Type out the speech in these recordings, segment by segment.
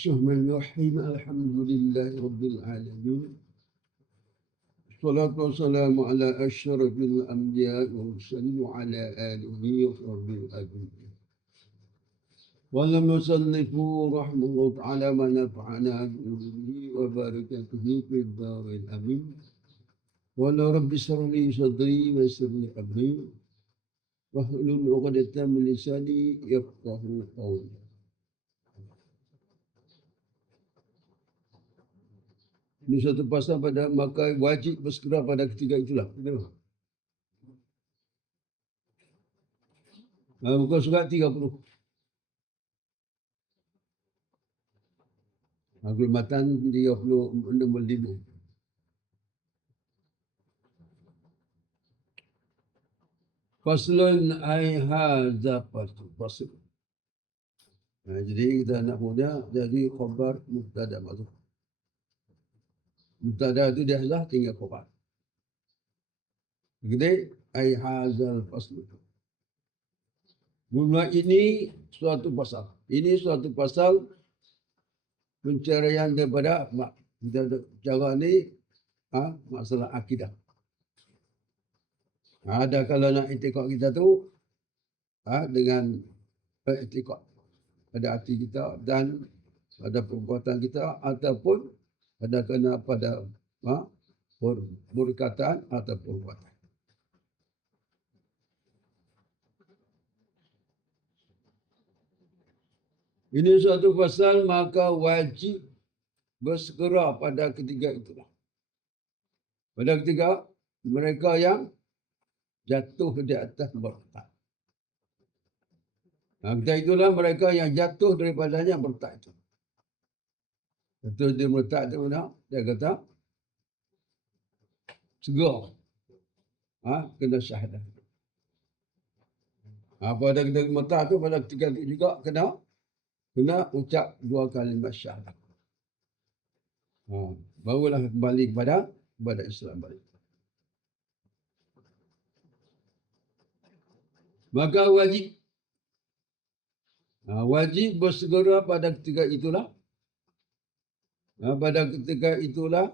Bismillahirrahmanirrahim. Alhamdulillahi Rabbil Alamin. Salatu wassalamu ala asyrafil anbiya wal mursalin wa ala alihi wa sahbihi ajma'in. Wa lam yusannifu rahimahullahu ta'ala wa nafa'ana bihi wa barakatuhu fid daril amin. Wa la rabbi shrah li sadri wa yassir li amri wahlul 'uqdatam min lisani yafqahu qawli. Ini satu pasal pada maka wajib bersegera pada ketiga itulah. Buka surat 30. Agul matan 35. Faslun ai hadza fasl. Jadi kita nak punya jadi khabar mubtada maksud. Mubtada itu dia dah tinggal khabar. Jadi ai hadzal fasl. Mula ini suatu pasal. Ini suatu pasal pencarian daripada kita cara ni masalah akidah. Ada kalau nak i'tiqad kita tu dengan i'tiqad pada hati kita dan pada perbuatan kita ataupun ada kena pada perkataan atau perbuatan. Ini suatu pasal maka wajib bersegera pada ketiga itulah. Pada ketiga mereka yang jatuh di atas murtad. Ketiga itulah mereka yang jatuh daripadanya murtad itu. Betul dia murtad tu mana? Dia kata segera kena syahadah. Pada ketiga murtad tu pada ketiga itu juga kena ucap 2 kalimat syahadah. Barulah kembali kepada Islam balik. Maka wajib bersegera pada ketiga itulah. Pada ketika itulah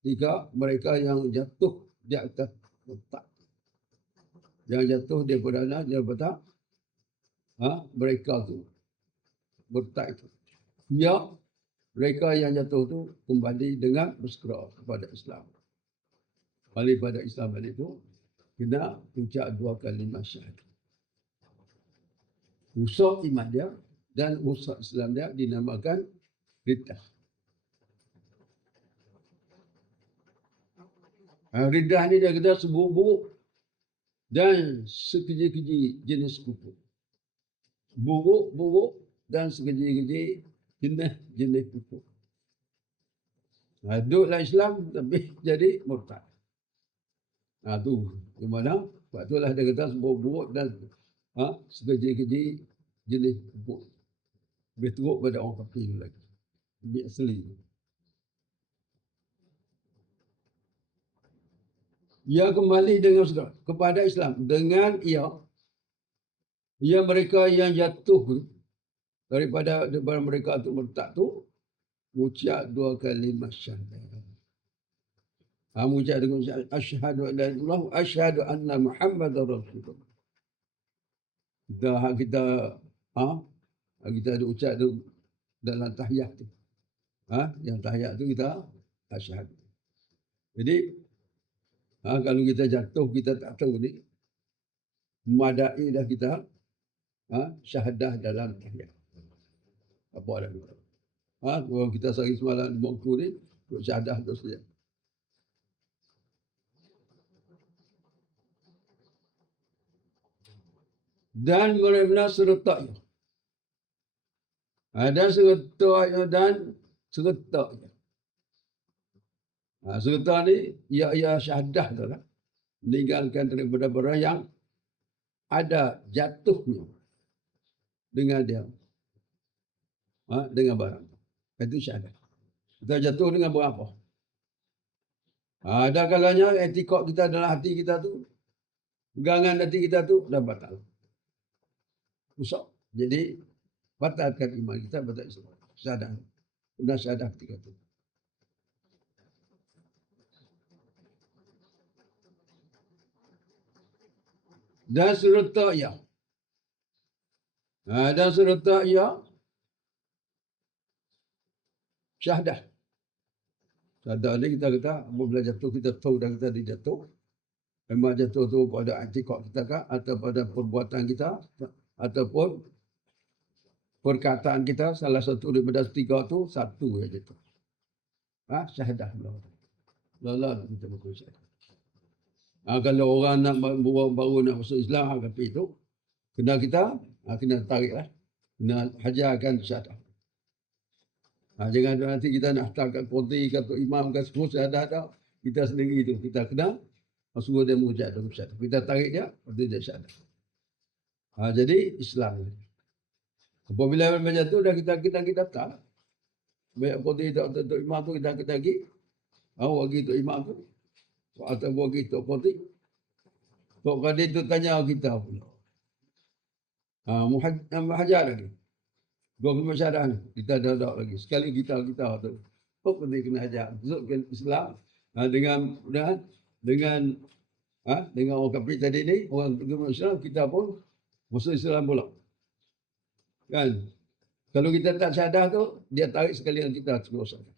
jika mereka yang jatuh di atas murtad. Yang jatuh daripada mereka tu. Murtad itu. Ya, mereka yang jatuh tu kembali dengan bersegera kepada Islam. Kembali pada Islam itu kena ucap 2 kalimat syahadah. Rusak iman dia dan rusak Islam dia dinamakan riddah. Riddah ni dia kata seburuk dan sekeji-keji jenis kufur. Buruk dan sekeji-keji jenis kufur. Duduklah Islam tapi jadi murtad. Tu di mana? Sebab itulah dia kata seburuk dan sekeji-keji jenis kufur. Lebih teruk pada orang kafir lagi. Lebih asli. Ia kembali dengan segera kepada Islam dengan ia mereka yang jatuh daripada mereka tu murtad tu mengucap 2 kalimat syahadah. Mengucap dengan asyhadu an la ilaha illallah wa asyhadu anna Muhammadar Rasulullah. Kita ada ucap tu dalam tahiyat tu. Yang tahiyat tu kita asyhadu. Jadi kalau kita jatuh, kita tak tahu ni. Memadai dah kita syahadah dalam tahiyat. Apa ada kita? Kalau kita sehari semalam di bangku ni, syahadah tu saja. Dan benar-benar serta-nya. Ada serta-nya dan serta-nya. Serta ni, ia syahadah tu lah. Meninggalkan daripada barang yang ada jatuhnya dengan dia. Dengan barang. Itu syahadah. Kita jatuh dengan berapa? Ada kalanya etikot kita dalam hati kita tu, pegangan hati kita tu dah batal. Rusak. Jadi, batalkan iman kita, batal Islam. Syahadah. Kena syahadah ketika itu. Dan serta ya. Dan serta ya. Syahadah. Syahadah ni kita kata, apabila jatuh kita tahu dah kita dijatuh. Memang jatuh tu pada i'tiqad kita kah, atau pada perbuatan kita, ataupun perkataan kita, salah satu daripada tiga tu, satu yang jatuh. Syahadah. Lala kita berkata syahadah. Kalau orang nak baru nak masuk Islam, tapi itu, kena kita, kena tariklah. Kena hajarkan syahadah. Jangan nanti kita nak hantarkan konti, kata imam, kata semua syahadah dah. Kita sendiri tu, kita kena suruh dia mengucap dalam syahadah. Kita tarik dia, lepas dia syahadah. Jadi Islam. Apabila macam tu, dah kita tak. Banyak konti untuk imam tu, kita lagi. Bagi untuk imam tu. Atau bagi untuk konti. Tok Kadir tu tanya kita pula. Hajar lagi. 25 syahadah ni. Kita ada lagi. Sekali kita tu. Tok Kadir kena hajar. Masukkan Islam. Dengan orang kafir tadi ni, orang beragama Islam, kita pun masuk Islam pula. Kan? Kalau kita tak syahadah tu, dia tarik sekalian kita semua syahadah.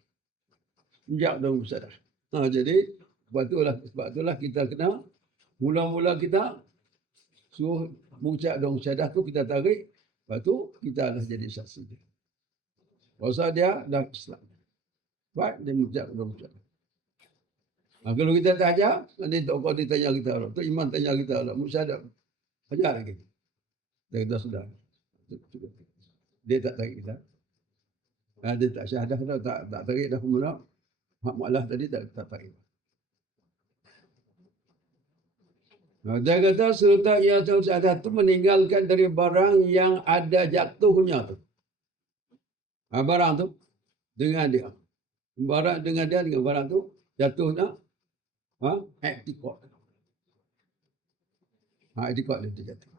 Injak dalam syahadah. Jadi, sebab itulah kita kena, mula-mula kita suruh mengucap dalam syahadah tu, kita tarik, lepas tu kita dah jadi saksi dia. Pasal dia dah Islam. Sebab dia mengucap dalam syahadah. Kalau kita tak ajar, nanti Tok Qadir tanya kita, Tok Imam tanya kita, musyahadah. Ajar lagi. Dia kata sudah. Dia tak tarik kita. Dia tak syahadah dah, tak tarik dah pemula. Hak mu'alah tadi tak tarik. Dia kata serta ia tahu syahadah tu meninggalkan dari barang yang ada jatuhnya tu. Barang tu dengan dia. Barang dengan dia dengan barang tu jatuhnya. I'tiqad. I'tiqad dia jatuh.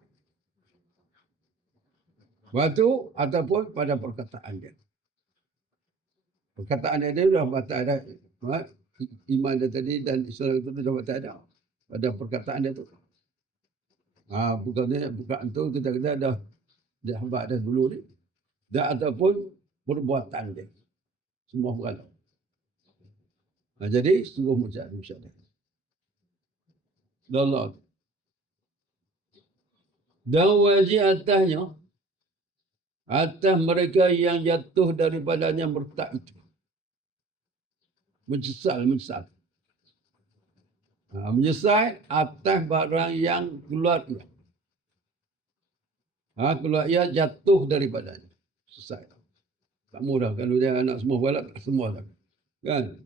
Waktu ataupun pada perkataan dia. Perkataan dia dah batal dah. Iman dia tadi dan Islam itu dah batal dah. Pada perkataan dia tu. Bukan tu kita kata dah hamba dah dulu ni. Dan ataupun perbuatan dia. Semua berlalu. Jadi sungguh musyahadah. Allah. Dan wajib atas mereka yang jatuh daripadanya murtad itu. Menyesal. Menyesal atas barang yang keluar ia. Keluar ia jatuh daripadanya. Sesat. Tak mudah kalau dia anak semua walad, semua dah. Kan?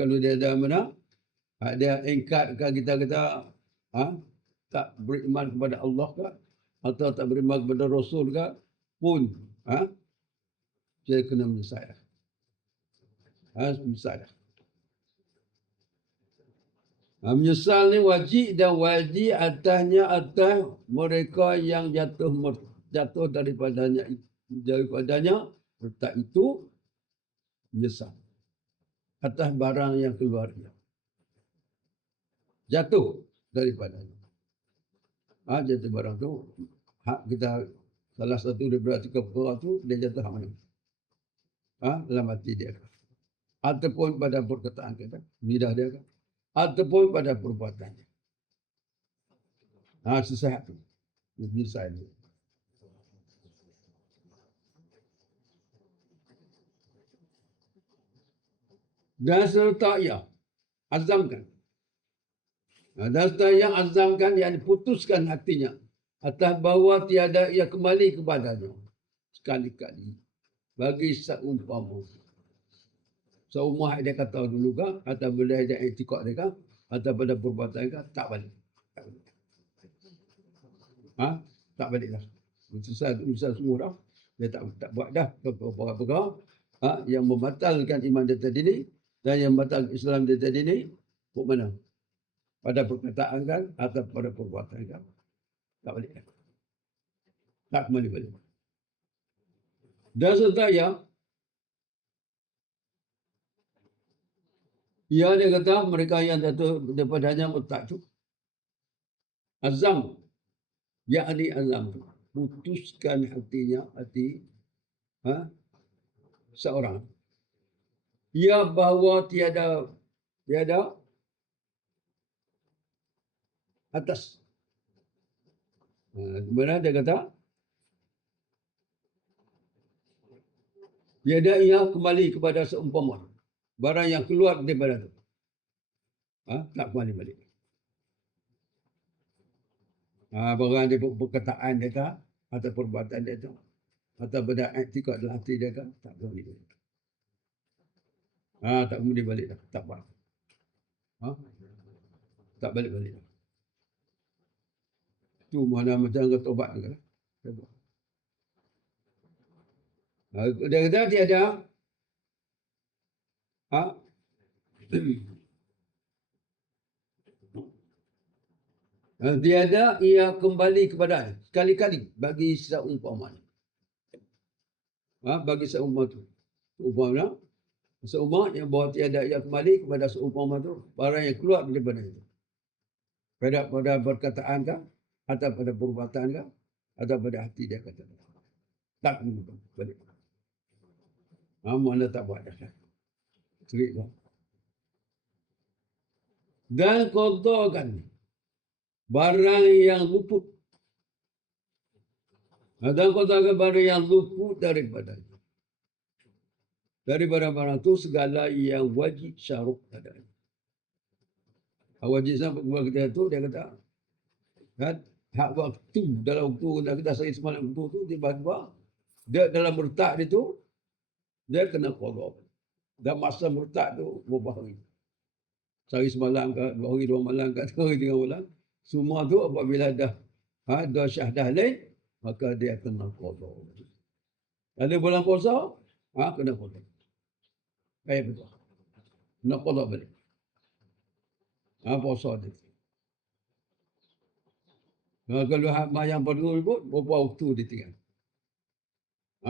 Kalau dia ada mana? Dia ingkarkan kita kata tak beriman kepada Allah ke? Atau tak beriman kepada Rasul ke? Pun dia kena menyesal. Menyesal. Menyesal ni wajib dan wajib atas mereka yang jatuh daripadanya letak itu menyesal atas barang yang keluar dia. Jatuh daripadanya. Jatuh barang tu hak kita salah satu daripada tiga perkara tu dia jatuh hak mana? Dalam hati dia. Ataupun pada perkataan kita, lidah dia kan? Ataupun pada perbuatan dia. Sesahat tu. Menyesal dia. Dan serta ia azamkan. Dan serta ia azamkan, yang diputuskan hatinya atas bahawa tiada ia kembali kepadanya sekali-kali bagi seumpama. Seumah dia kata dulu kan, atau bila dia i'tiqad dia kan, atau pada perbuatan dia kan, tak balik. Tak balik dah. Selesai semua dah. Dia tak buat dah perkara-perkara yang membatalkan iman dia tadi ni dan yang membatalkan Islam dia tadi ni. Ke mana? Pada perkataan kan, atau pada perbuatan kan. Tak balik dah. Tak kembali balik. Dan serta yang Ya, dia kata mereka yang jatuh daripadanya murtad tu azam, yakni azam tu putuskan hati seorang ia bahawa tiada atas. Kemudian dia kata tiada ia kembali kepada seumpama barang yang keluar daripada itu. Tak kembali balik. Barang dia perkataan dia tak, atau perbuatan dia tak, atau benda etika dalam hati dia tak kembali balik. Tak kembali balik dah. Tak apa. Tak balik-balik dah. Itu mana macam kata tobat ke. Dia kata tiada tiada ia kembali kepada sekali-kali bagi seumpama. Bagi seumpama tu. Seumpama yang bahawa tiada ia kembali kepada seumpama tu barang yang keluar daripada itu. Pada perkataan kah, atau pada perbuatan kah, atau pada hati dia kata. Tak kembali balik. Mana tak buat dah. Serik dah. Dan kodokan barang yang luput. Dan kodokan barang yang luput daripada barang itu segala yang wajib syaruk padanya. Wajib sampai kita itu dia kata kan hak waktu dalam waktu kita sehari semalam waktu tu tiba-tiba dia dalam murtad itu dia kena qada. Dan masa murtad tu berapa hari? Sehari semalam ke 2 hari 2 malam ke 3 hari 3 malam. Semua tu apabila dah syahadah lain maka dia kena qada. Ada bulan puasa kena qada. Betul. Kena qada balik. Puasa dia. Kalau yang perlu pun berapa waktu dia tinggal.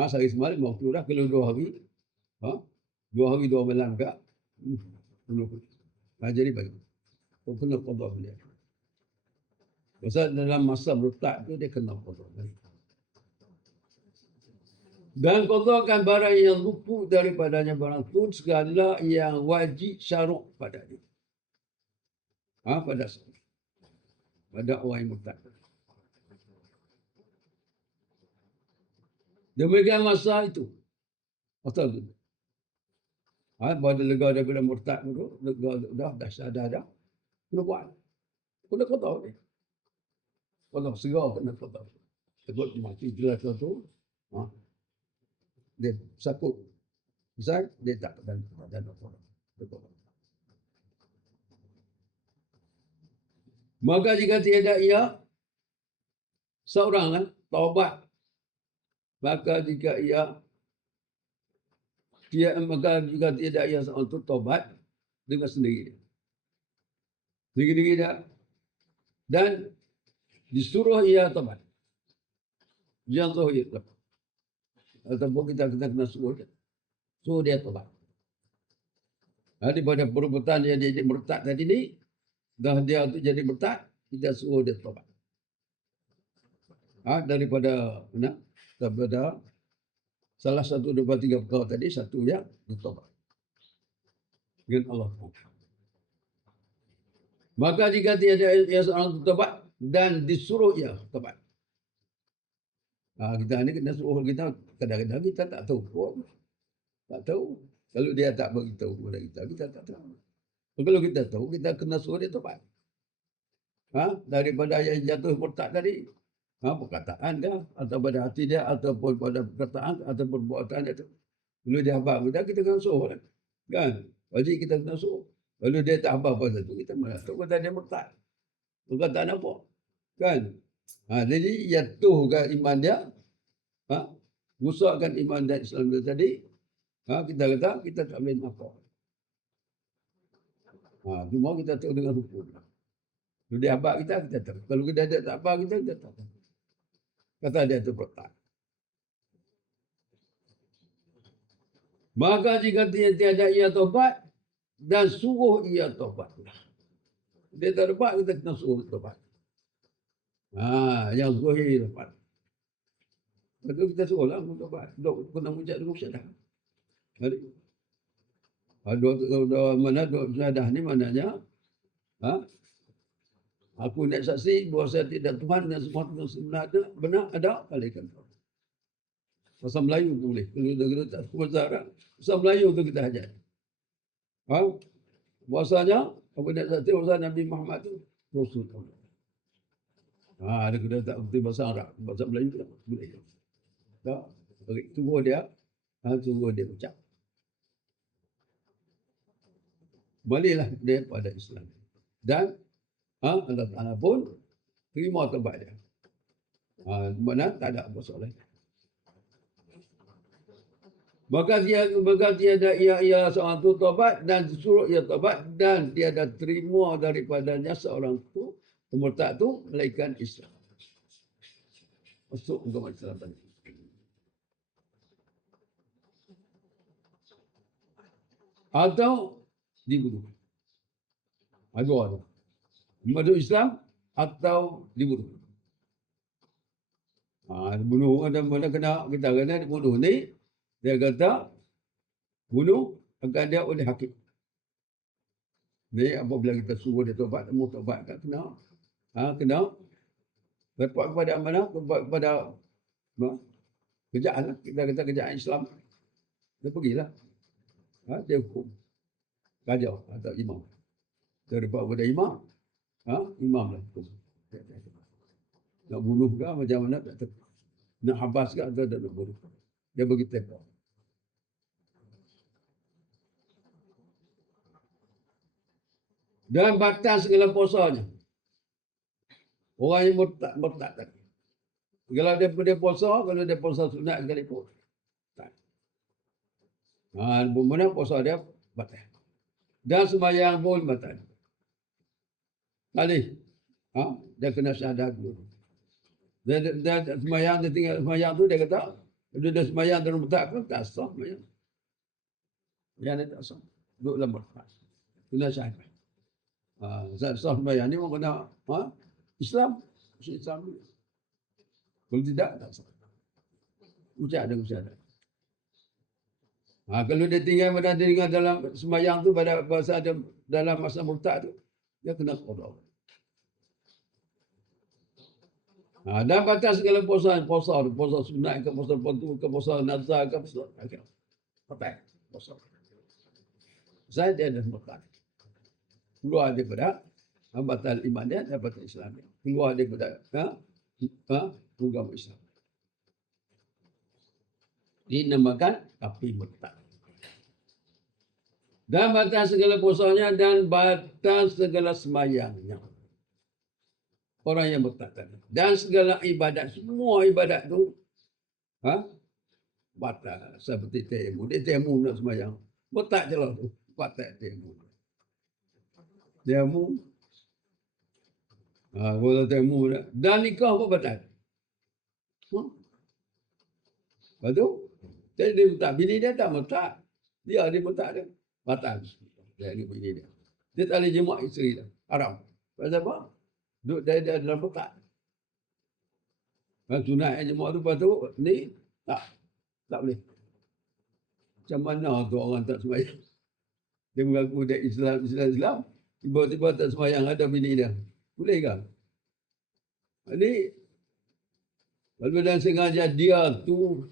Sehari semalam waktu dah. Kalau 2 hari 2 hari 2 malam ke perlu. Jadi bagi. Kena qada balik. Pasal dalam masa murtad tu dia kena qada balik. Dan qadakan barang yang luput daripadanya barang tu segala yang wajib syaruk padanya. Pada orang yang murtad. Demikian masa itu. Masa itu. Pada lega daripada murtad tu, lega dah sadar dah. Kena buat. Kena qada ni. Qada segera kena qada. Sebut mati jelas tu. Dia sakut. Misal dia tak dan qada. Maka jika tiada ia seorang taubat, maka jika tiada ia seorang itu taubat dengan sendiri dia dan disuruh ia taubat, jangan suruh ia taubat, ataupun kita kena suruh dia taubat. Daripada perbuatan yang dia murtad tadi ni, dah dia tu jadi murtad, kita suruh dia taubat. Daripada salah satu daripada 3 perkara tadi, satu yang ditaubat dengan Allah. Maka jika tiada ia seorang taubat dan disuruh ia taubat. Kita ni kena suruh kita, kadang-kadang kita tak tahu pun. Tak tahu. Kalau dia tak beritahu kepada kita tak tahu. Kalau kita tahu, kita kena suruh dia taubat. Daripada yang jatuh murtad tadi. Perkataan dia, atau pada hati dia, ataupun pada perkataan, atau perbuatan dia tu. Kalau dia habaq kita kena suruh. Kan? Wajib kita kena suruh. Kalau dia tak habaq pasal tu, kita tahu kata dia murtad. Perkataan apa? Kan? Jadi, jatuhkan iman dia. Rusakkan iman dan Islam dia tadi. Kita kata, kita tak boleh apa. Cuma kita tahu dengan hukum. Kalau dia habaq kita tahu. Kalau kita tak habaq kita tak tahu. Kata dia itu murtad. Maka jika tiada ia taubat dan suruh ia taubat. Dia tak dapat, kita kena suruh taubat. Yang zuhir dapat. Lepas tu kita suruh lah taubat. Dok kena ucap dulu syahadah. Jadi, mana dok syahadah ni maknanya, aku nak saksi bahawa saya tidak Tuhan dan semua yang sebenarnya benar ada alaikan. Bahasa Melayu boleh. Kalau kita tak bahasa Arab, bahasa Melayu tu kita ajar. Bahasanya, aku nak saksi bahasa Nabi Muhammad tu Rasul Allah. Ada kena tak berarti bahasa Arab, bahasa Melayu tak boleh. Tak, tunggu dia ucap. Baliklah dia pada Islam. Dan Allah Ta'ala pun terima taubat dia. Mana tak ada apa soalan. Maka tiada ia seorang tu taubat dan disuruh ia taubat dan tiada terima daripadanya seorang tu pemurtad tu melainkan Islam. Masuk agama Islam tadi. Atau dibunuh. Dua tu. Masuk Islam atau dibunuh. Bunuh ada mana kena kita kena dibunuh ni. Dia kata bunuh akan dia oleh hakim. Ni apabila kita suruh dia taubat, mau taubat kat kena. Kena report kepada mana? Kepada kerajaan lah. Kita kata kerajaan Islam. Dia pergilah. Dia hukum. Raja atau imam. Dia report kepada imam. Imam lah hukum. Nak bunuh ke macam mana tak tahu. Nak habas ke atau nak bunuh. Dia bagi tempoh. Dan batas segala puasanya. Orang yang murtad tadi. Kalau dia puasa, kalau dia puasa sunat sekalipun. Tak. Mana puasa dia batal. Dan sembahyang pun batal. Kali. Dia kena syahadat dulu. Dia sembahyang, dia tinggal sembahyang tu, dia kata, dia sembahyang dia murtad pun tak sah sembahyang. Yang dia tak sah. Duduk dalam murtad. Kena syahadat. Sah sembahyang ni orang kena Islam. Islam dulu. Kalau tidak, tak sah. Ucap dia syahadat. Kalau dia tinggal dalam sembahyang tu pada bahasa ada dalam masa murtad tu, dia kena qada. Dan batas segala puasa sunat ke puasa fardu ke puasa nazar ke puasa puasa. Saya dia ada murtad. Keluar daripada batal iman dia dan batal Islam dia. Keluar daripada agama Islam. Dinamakan kafir murtad. Dan batas segala puasanya dan batas segala semayangnya. Orang yang murtad tadi. Dan segala ibadat, semua ibadat tu batal. Seperti tayamum. Dia tayamum nak semayang. Murtad je lah tu. Batal tayamum. Tayamum. Kalau tayamum dah. Dan nikah pun batal. Lepas tu, dia murtad. Bini dia tak murtad. Dia murtad dia. Batal. Dia ni bini dia. Dia tak boleh jemaah isteri dia. Haram. Pasal apa? Duduk dia dalam murtad. Sunat yang jemaah tu, lepas tu, ni tak boleh. Macam mana tu orang tak sembahyang? Dia mengaku dia Islam. Tiba-tiba tak sembahyang ada bini dia. Boleh ke? Ini kalau dan sengaja dia tu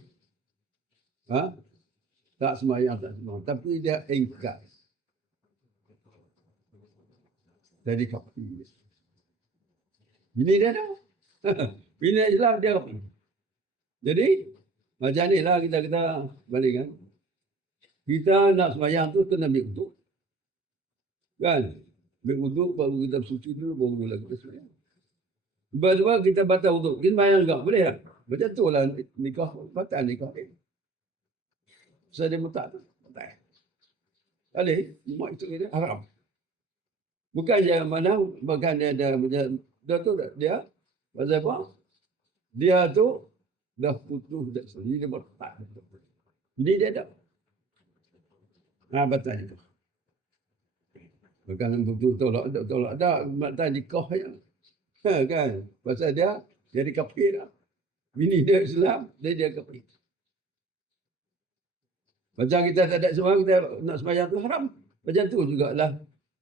tak sembahyang. Tapi dia ingkar. Jadi kafir. Bini dia dah. Bini Islam dia kafir. Jadi macam ni lah kita bandingkan. Kita nak sembahyang tu kena ambil uduk. Kan? Ambil uduk, baru kita bersuci dulu, baru mula kita sembahyang. Lepas-lepas kita batal uduk. Kita sembahyang juga. Boleh tak? Macam tu lah nikah. Batal nikah. Saya dia murtad tu. Batal. Boleh. Mak itu dia haram. Bukan dia mana, bukan dia tu dia, pasal apa? Dia tu dah putus dah sendiri, dia murtad. Jadi dia tak. Batal itu. Bukan betul tolak dah mata nikah ya. Kan? Pasal dia jadi kafir dah. Bini dia Islam, dia kafir. Macam kita tak ada sembahyang, kita nak sembahyang tu haram. Macam tu jugalah.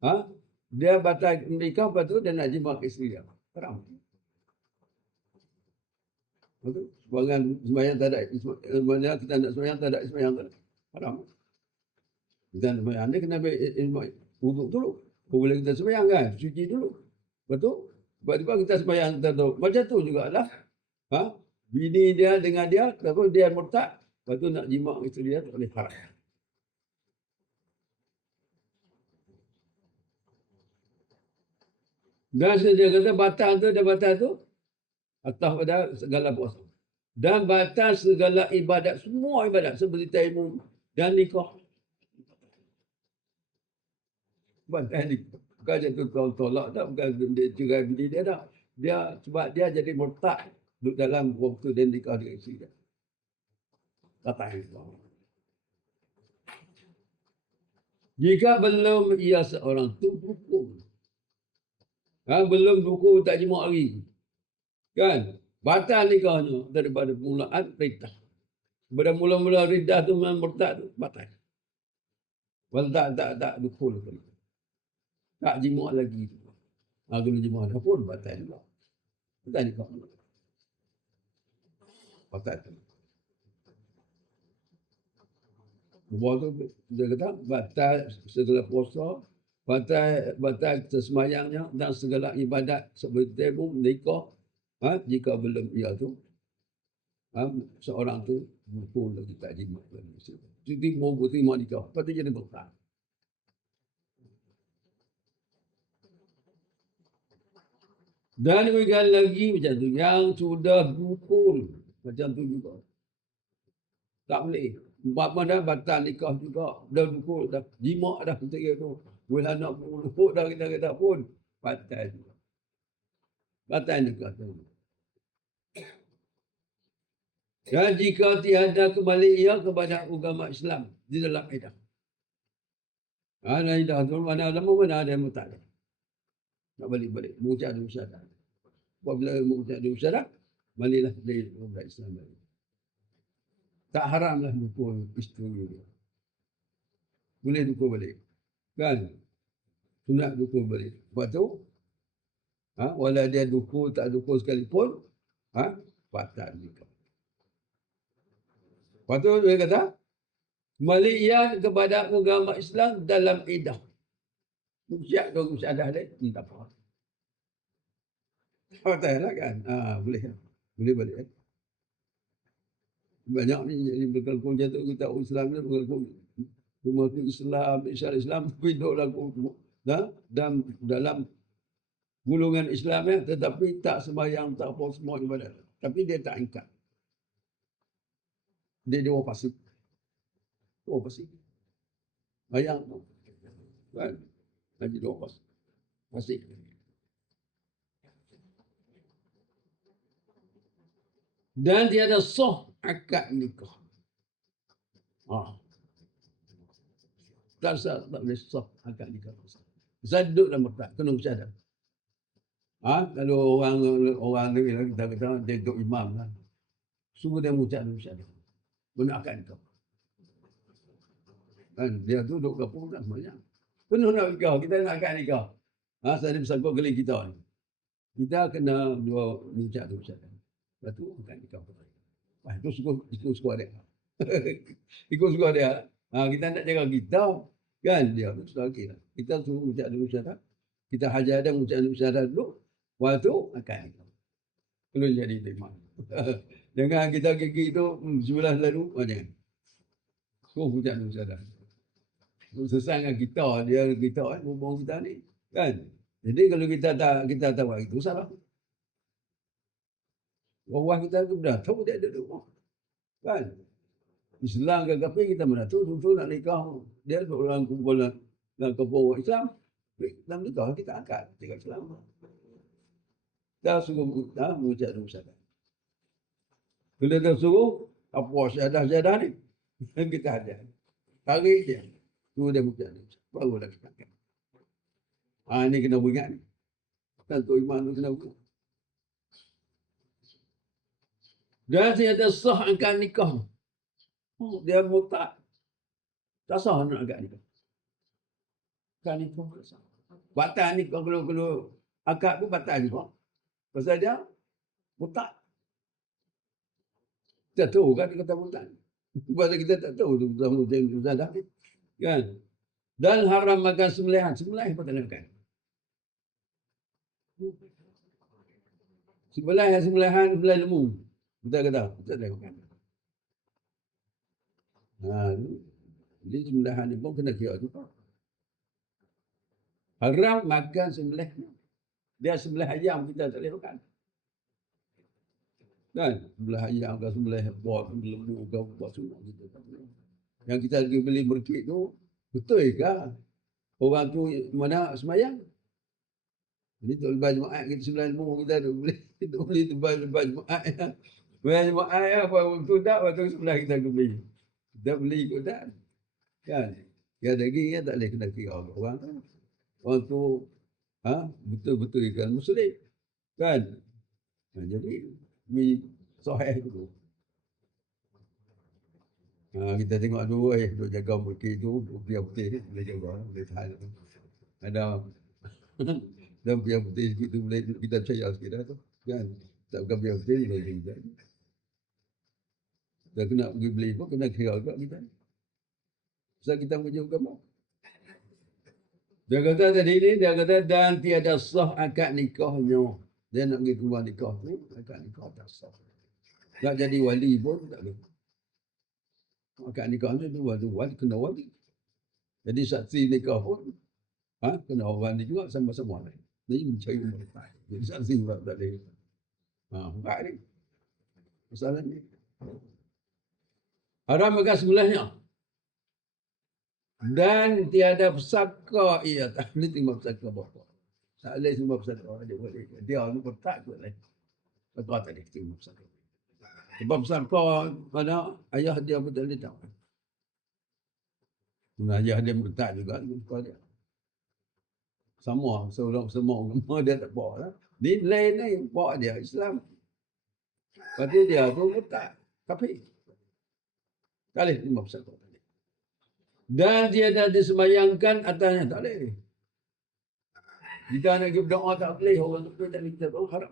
Ha? Dia batal nikah, lepas tu dia nak jima isteri dia. Haram. Betul? Sembahyang tak ada. Sembahyang kita nak sembahyang tak ada sembahyang tak ada. Haram. Kita nak sembahyang, dia kena ambil wuduk dulu. Boleh kita sembahyang kan? Suci dulu. Betul? Sebab kita sembahyang kita tahu. Macam tu jugalah. Ha? Bini dia dengan dia, tapi dia murtad. Lepas tu nak jima isteri dia, tak boleh haram. Dan dia kata batal tu atas pada segala puasa. Dan batal segala ibadat, semua ibadat seperti tayammum dan nikah. Batal nikah. Bukan jatuh tolak tak, bukan dia juga bini dia dah. Dia sebab dia jadi murtad duduk dalam waktu dia nikah dengan isteri dia. Batal nikah. Jika belum ia seorang tu hukum. Belum hukum tak jemaah hari. Kan? Batal nikahnya daripada mulaan riddah. Pada mula-mula riddah tu memang murtad tu batal. Wal tak dukul lagi. Tak jemaah lagi. Kalau jemaah dah pun batal juga. Batal nikah. Batal. Buat tu dia kata batal segala puasa, batal sesembayangnya dan segala ibadat seperti tayammum, nikah. Jika belum ia tu seorang tu betul lagi tak jima lagi. Jadi mau terima nikah, lepas tu jadi berkah. Dan demikian lagi macam tu, yang sudah dukul macam tu juga. Tak boleh. Bapa dah batal nikah juga, dah dukul, dah jima dah ketika tu. Bila nak dukul dah kita kata pun batal juga. Batal nikah tu. Dan jika tiada kembali ia kepada agama Islam di dalam iddah. Dalam iddah tu mana ada yang tak ada. Nak balik. Mengucap ada musyadah. Apabila mengucap ada musyadah, baliklah dari agama Islam balik. Tak haramlah dukul isteri dia. Boleh dukul balik. Kan? Sunat dukul balik. Lepas tu, walau dia dukul, tak dukul sekalipun, batal nikah. Lepas tu dia kata, balik ia kepada agama Islam dalam iddah. Usiak tu musyadah dia, tak apa. Batal lah kan? Boleh. Boleh balik. Banyak ni berkelakon jatuh kita Islam ni berkelakon rumah Islam hidup lagu dan dalam golongan Islam tetapi tak sembahyang, tak apa semua ibadat. Tapi dia tak ingkar. Dia orang fasik. Orang fasik. Bayang tu. Kan? Lagi dia orang fasik. Dan tiada sah akad nikah. Tak boleh sah akad nikah. Saya duduk dalam murtad, kena musyadah. Kalau orang ni kita kata dia duduk imam lah. Suruh dia musyadah. Benar akad nikah. Kan dia tu duduk kapung tak semuanya. Penuh nak nikah, kita nak akad nikah. Saya bersangkut geling kita ni. Kita kena dua musyadah. Lepas tu akad nikah. Itu suka dia. Ikut suka dia. Kita nak jaga kita. Kan dia tu sudah okey lah. Kita suruh ucap dulu syahadat. Kita hajar dia ucap dulu syahadat dulu. Waktu akan nikah. Perlu jadi terima. Jangan kita gigi tu sebelah lalu. Jangan. Suruh ucap dulu syahadat. Sesat dengan kita hubung kita ni. Kan. Jadi kalau kita tak buat itu salah. Orang kita tu dah tahu dia ada rumah. Kan? Islam ke kafir kita mana tu nak nikah. Dia orang kumpulan dalam kampung Islam. Dalam nikah kita angkat. Kita Islam. Kita suruh mengucap dulu syahadat. Bila dia suruh, apa syahadah ni? Kita ada. Tarik dia. Suruh dia mengucap dulu. Barulah kita angkat. Ini kena beringat ni. Tentu iman tu kena beringat. Dan tiada sah angkat nikah. Dia murtad. Tak sah nak angkat nikah. Kan nikah tak sah. Batal nikah kalau akad pun batal nikah. Pasal dia murtad. Kita tahu kan dia kata murtad. Pasal kita tak tahu tu dah kan. Dan haram makan sembelihan. Sembelih apa tak nak makan? Sembelihan lembu. Kita kata kita tak makan. Jadi sembelihan ni pun kena kira tu. Haram makan sembelih. Dia sembelih ayam kita tak boleh makan. Kan? Sembelih ayam ke sembelih buat lembu ke buat semua kita tak boleh. Yang kita pergi beli berkit tu betul ke? Orang tu mana semayang? Jadi tu lepas Jumaat kita sembelih lembu kita tu beli lepas Jumaat. Lepas Jumaat apa waktu tak waktu sebelah kita beli. Kita beli ikut tak? Kan? Ya lagi ya tak boleh kena kira orang tu. Orang tu betul-betul ikan muslim. Kan? Jadi sahih tu. Kita tengok dua duk jaga berkit tu, biar putih boleh jaga, boleh tahan. Ada dan biar putih sikit tu boleh kita percaya sikit dah tu. Kan? Tak bukan biar putih boleh juga. Dah kena pergi beli pun kena kira juga kita. Sebab kita punya agama. Dia kata tadi ni, dia kata dan tiada sah akad nikahnya. Dia nak pergi keluar nikah tu, akad nikah tak sah. Tak jadi wali pun tak boleh. Akad nikah tu wali kena wali. Jadi saksi nikah pun kena orang ni juga sama-sama ni. Jadi mencari mereka. Jadi saksi pun tak boleh. Enggak ni. Masalah ni. Haram makan sebelahnya. Dan tiada pesaka ia tak boleh terima pesaka bapa. Tak boleh terima pesaka dia boleh. Dia ni bertak kot lain. Betul tak boleh terima pesaka. Sebab pesaka mana ayah dia pun tak boleh tahu. Ayah dia bertak juga pesaka dia. Sama semua agama dia tak apa lah. Nilai ni bawa dia Islam. Lepas dia tu bertak. Tapi tak boleh terima pesaka. Dan tiada disemayangkan atasnya. Tak boleh. Kita nak pergi berdoa tak boleh. Orang tu tak boleh kita berdoa haram.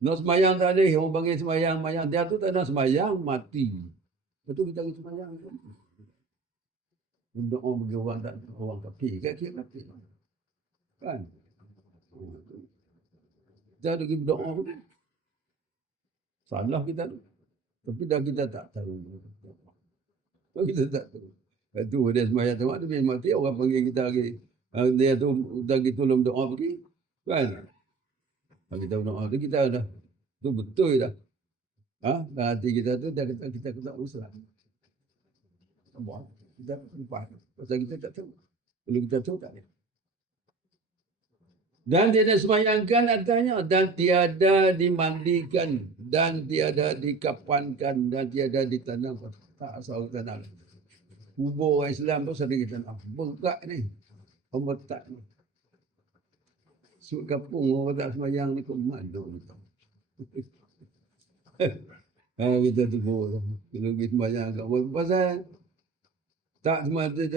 Nak semayang tak boleh. Orang panggil semayang. Dia tu tak nak semayang, mati. Betul kita pergi semayang. Berdoa bagi orang tak orang kaki. Kaki mati. Kan? Kita nak pergi berdoa. Salah kita tu. Tapi dah kita tak tahu. Kita tak tahu. Itu dia semayang tengok tu dia mati orang panggil kita lagi. Dia tu lagi tolong doa pergi. Kan? Kita doa tu kita dah tu betul dah. Hati kita tu dah kita tak usah. Buat. Kita lupa. Pasal kita tak tahu. Kalau kita tahu tak boleh. Dan tiada semayangkan artinya dan tiada dimandikan dan tiada dikapankan dan tiada ditanam. Tak asal tanam. Kubur orang Islam pun sering ditanam. Bengkak ni. Pembetak ni. Sud kapung orang tak semayang ni ke mana. Kita tegur. Kalau kita semayang kat orang. Pasal tak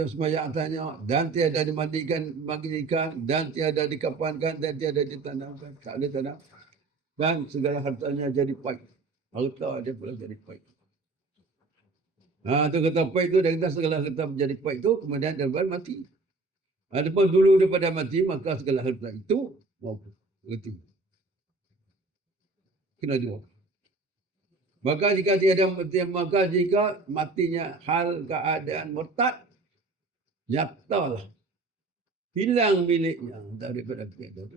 semayang tanya. Dan tiada dimandikan dan tiada dikapankan dan tiada ditanamkan. Tak ada tanam. Dan segala hartanya jadi paik. Harta dia pula jadi paik. Tu kata paik tu, dia kata segala harta menjadi paik tu, kemudian dia mati. Lepas dulu daripada mati, maka segala harta itu mati. Kena jual. Maka jika matinya hal keadaan murtad, nyatalah hilang miliknya daripada kita.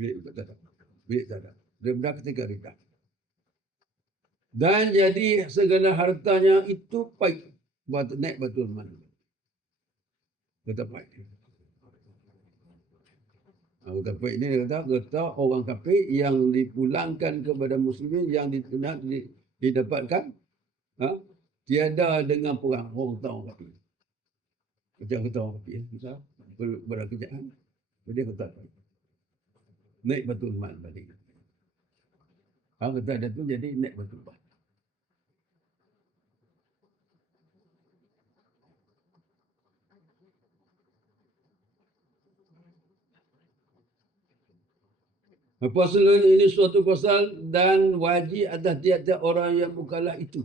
Milik tak ada. Daripada ketika kita. Dan jadi segala hartanya itu baik. Naik betul mana. Kata baik. Kata baik ni kata orang kafir yang dipulangkan kepada muslimin yang didapatkan tiada dengan perang orang tahu kafir. Macam kata orang kopi, misal berkerjaan, dia kata naik betul mal balik. Kalau kata ada tu jadi naik betul mal. Faslun, ini suatu pasal dan wajib atas tiap-tiap orang yang mukallaf itu.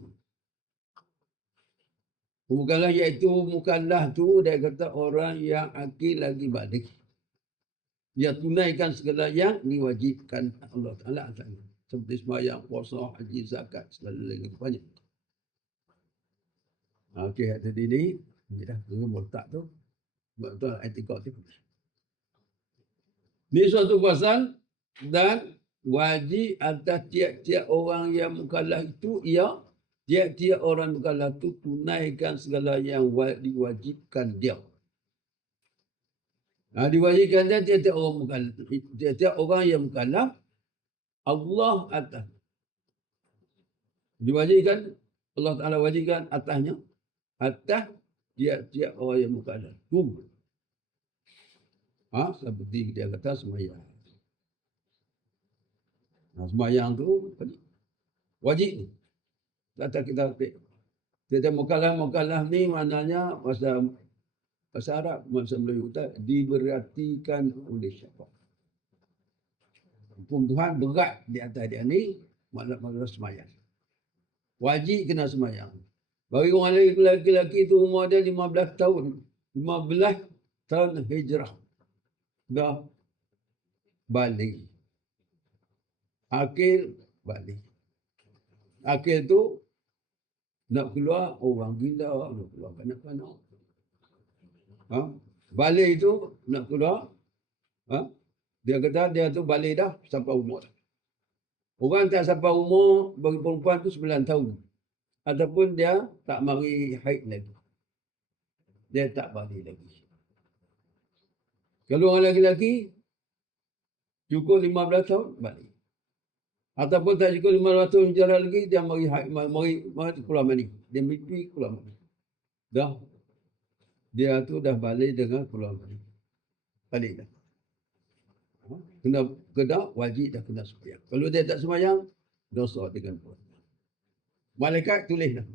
Mukallaf iaitu mukallaf tu dia kata orang yang akil lagi balik. Dia tunaikan segala yang diwajibkan Allah Ta'ala atasnya. Seperti sembahyang, puasa, haji, zakat, segala lagi banyak. Okey, tadi ni dah dengan murtad tu. Betul etika tu. Ni suatu pasal dan wajib atas tiap-tiap orang yang mukallaf itu ia tiap-tiap orang mukallaf itu tunaikan segala yang diwajibkan dia. Diwajibkan dia tiap-tiap orang mukallaf, tiap-tiap orang yang mukallaf Allah atas. Diwajibkan Allah Taala wajibkan atasnya atas tiap-tiap orang yang mukallaf. Tu. Seperti dia kata sembahyang. Sembahyang tu wajib. Kata kita mukallaf ni maknanya bahasa Arab, bahasa Melayu kita diberartikan oleh siapa. Hukum Tuhan berat di atas dia ni maklum sembahyang. Wajib kena sembahyang. Bagi orang lelaki tu umur dia 15 tahun. 15 tahun hijrah. Dah balik. Akil balik. Akil tu nak keluar orang gila, nak keluar kanak-kanak. Balik itu nak keluar. Dia kata dia tu balik dah sampai umur. Orang tak sampai umur bagi perempuan tu 9 tahun. Ataupun dia tak mari haid lagi. Dia tak balik lagi. Kalau orang lelaki cukup 15 tahun balik. Ataupun tak cukup 15 tahun hijrah lagi dia mari haid, mari keluar mani. Dia mimpi keluar mani. Dah dia tu dah balik dengan keluar mani. Balik dah. Kena wajib dah kena sembahyang. Kalau dia tak sembahyang, dosa dengan buat. Malaikat tulis dah.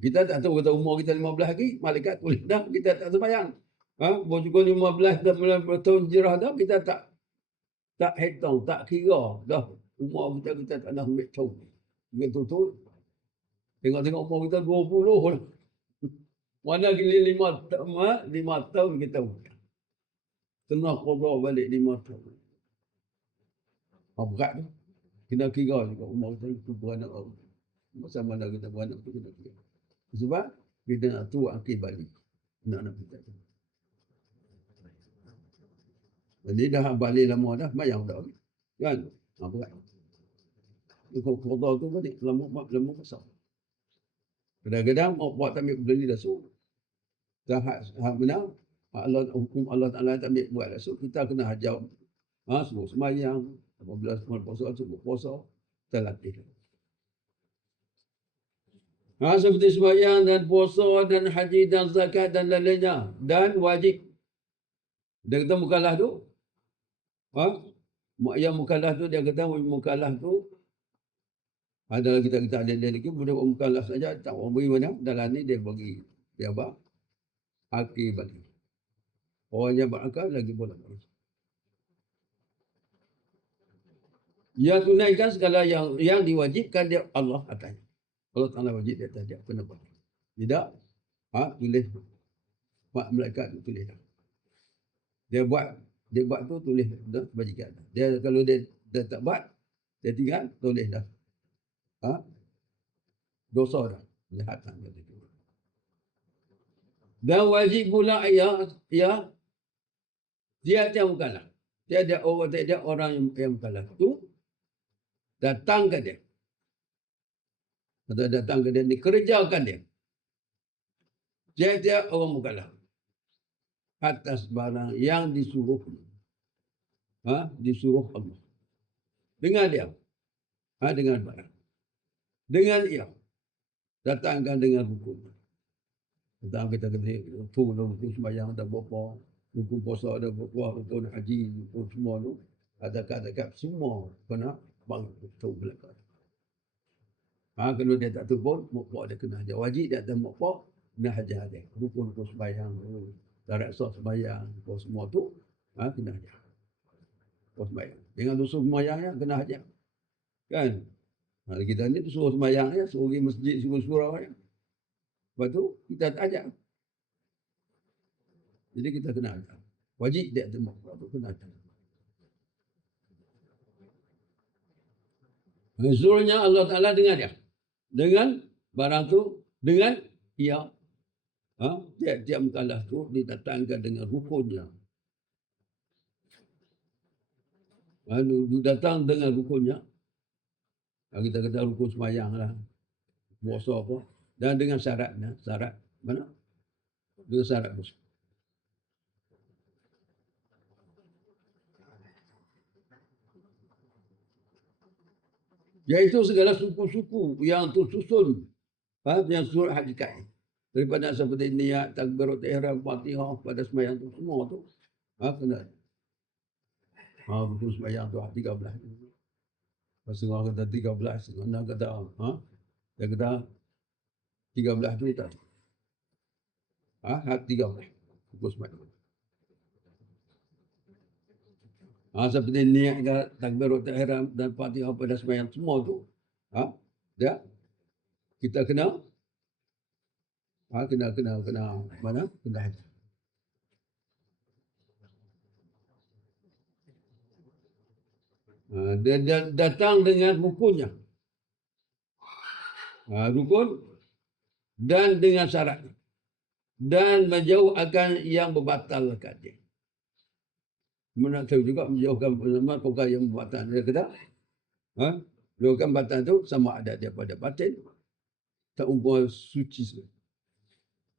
Kita tak tahu kata umur kita 15 lagi, malaikat tulis dah kita tak sembahyang. Juga 15 dah 19 tahun hijrah dah kita tak hitung, tak kira dah umur kita tak nak ambil tahu. Begitu tu. Tengok umur kita 20 lah. Mana kali 5 tahun kita bukan. Tengah qada balik 5 tahun. Berat tu. Kena kira juga umur kita tu beranak orang. Masa mana kita beranak tu kena kira. Sebab kita nak tua akil balik. Anak-anak kita tu. Jadi dah balik lama dah, bayang dah. Kan? Berat. Qada tu balik lama besar. Kadang-kadang buat tamik beli dah suruh. Dah hak benar. Hukum Allah Ta'ala tak ambil buat lah. So, kita kena hajar. Semua sembahyang. Apabila semua puasa, semua puasa. Kita latih. Seperti sembahyang dan puasa dan haji dan zakat dan lain-lainnya. Dan wajib. Dia kata mukallaf tu. Yang mukallaf tu, dia kata mukallaf tu. Ada kita ada lagi. Boleh mukallaf saja. Tak orang beri mana. Dalam ni dia bagi. Dia apa? Akil balik. Orang yang berakal lagi boleh. Ia tunaikan segala yang diwajibkan dia Allah atasnya. Allah Ta'ala wajib dia atas dia. Kena buat. Tidak. Tulis. Mak malaikat tu tulis. Dia buat tu tulis. Bajikan. Dia kalau dia tak buat. Dia tinggal tulis dah. Dosa dah. Jahatan. Dan wajib pula ia dia mukallaf. Dia orang yang mukallaf tu datang ke dia. Atau datang ke dia ni kerjakan dia. Dia orang mukallaf atas barang yang disuruh. Disuruh Allah. Dengan dia. Dengan barang. Dengan ia. Datangkan dengan hukum. Tentang kita kena rukun sembahyang ada berapa, rukun puasa ada berapa, rukun haji, rukun semua tu. Ada kat semua kena bangun tu belakang. Kalau dia tak tu pun, mukpok dia kena ajar. Wajib dia tak mukpok, kena ajar dia. Rukun sembahyang, syarat sah sembahyang, semua tu, kena ajar. Sembahyang. Dengan usul sembahyangnya kena ajar. Kan? Kita ni tu suruh sembahyang ya, suruh pergi masjid, suruh surau ya. Lepas tu, kita tak ajar. Jadi kita kena ajar. Wajib dia tak mukpok tu kena ajar. Suruhnya Allah Ta'ala dengan dia. Dengan barang tu, dengan ia. Tiap-tiap mukallaf tu didatangkan dengan rukunnya. Datang dengan rukunnya. Kita kata rukun sembahyang lah. Puasa apa. Dan dengan syaratnya. Syarat mana? Dengan syarat Muslim. Iaitu segala suku-suku yang tersusun yang surah hakikat daripada seperti niat, takbiratul ihram, Fatihah pada sembahyang tu semua tu kena. Rukun sembahyang tu 13. Setengah kata 13, setengah kata dia kata 13 tu tak. 13 rukun sembahyang. Seperti niat takbiratul ihram dan Fatihah pada sembahyang semua tu dia kita kena mana? Kena haji. Dia datang dengan rukunnya. Rukun dan dengan syarat. Dan menjauh akan yang membatalkan dia. Mana tahu juga menjauhkan perkara yang membatalkan dia kata. Menjauhkan batal tu sama ada dia pada batin. Tak umpama suci.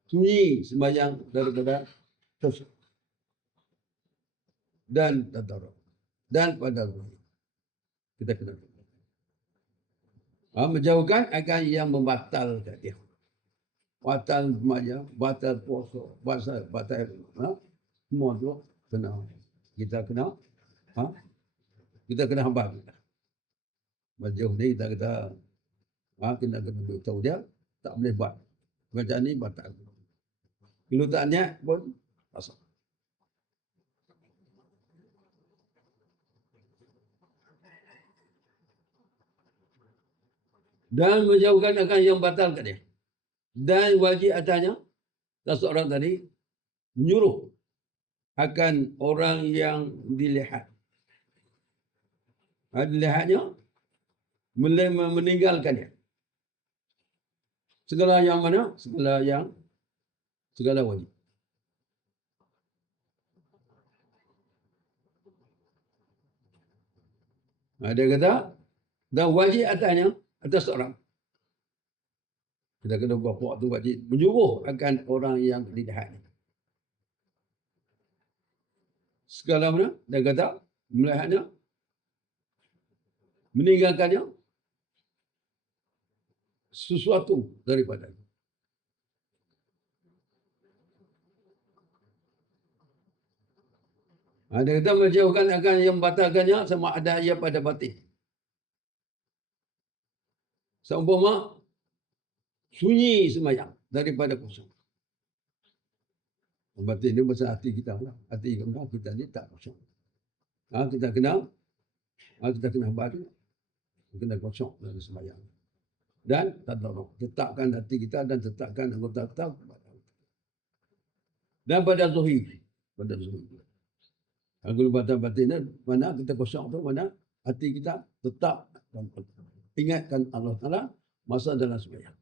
Sunyi sembahyang daripada dosa. Dan tadarruk. Dan pada zahir. Kita kena. Menjauhkan akan yang membatalkan dia. Batal sembahyang, batal puasa, batal semua tu kena. Kita kena hamba kita. Majauh ni kita kata kena beritahu dia tak boleh buat. Macam ni batal. Kalau tak niat pun asal. Dan menjauhkan akan yang batalkan dia. Dan wajib atasnya seseorang tadi menyuruh akan orang yang dilihat. Dilihatnya meninggalkan dia. Segala yang mana? Segala wajib. Dia kata, dan wajib atas seorang. Kita kena buat waktu wajib. Menyuruh akan orang yang dilihat. Segala mana? Dia kata, melihatnya, meninggalkannya, sesuatu daripada. Dia kata menjauhkan akan yang membatalkannya sama ada ia pada batin. Seumpama sunyi sembahyang daripada kosong. Batin ni pasal hati kita lah. Hati kita ni tak kosong. Kita kena baru. Kena kosong dari sembahyang. Dan tadarruk. Tetapkan hati kita dan tetapkan anggota kita. Dan pada zuhir. Kalau batin mana kita kosong tu, mana hati kita tetap dan ingatkan Allah Ta'ala masa dalam sembahyang.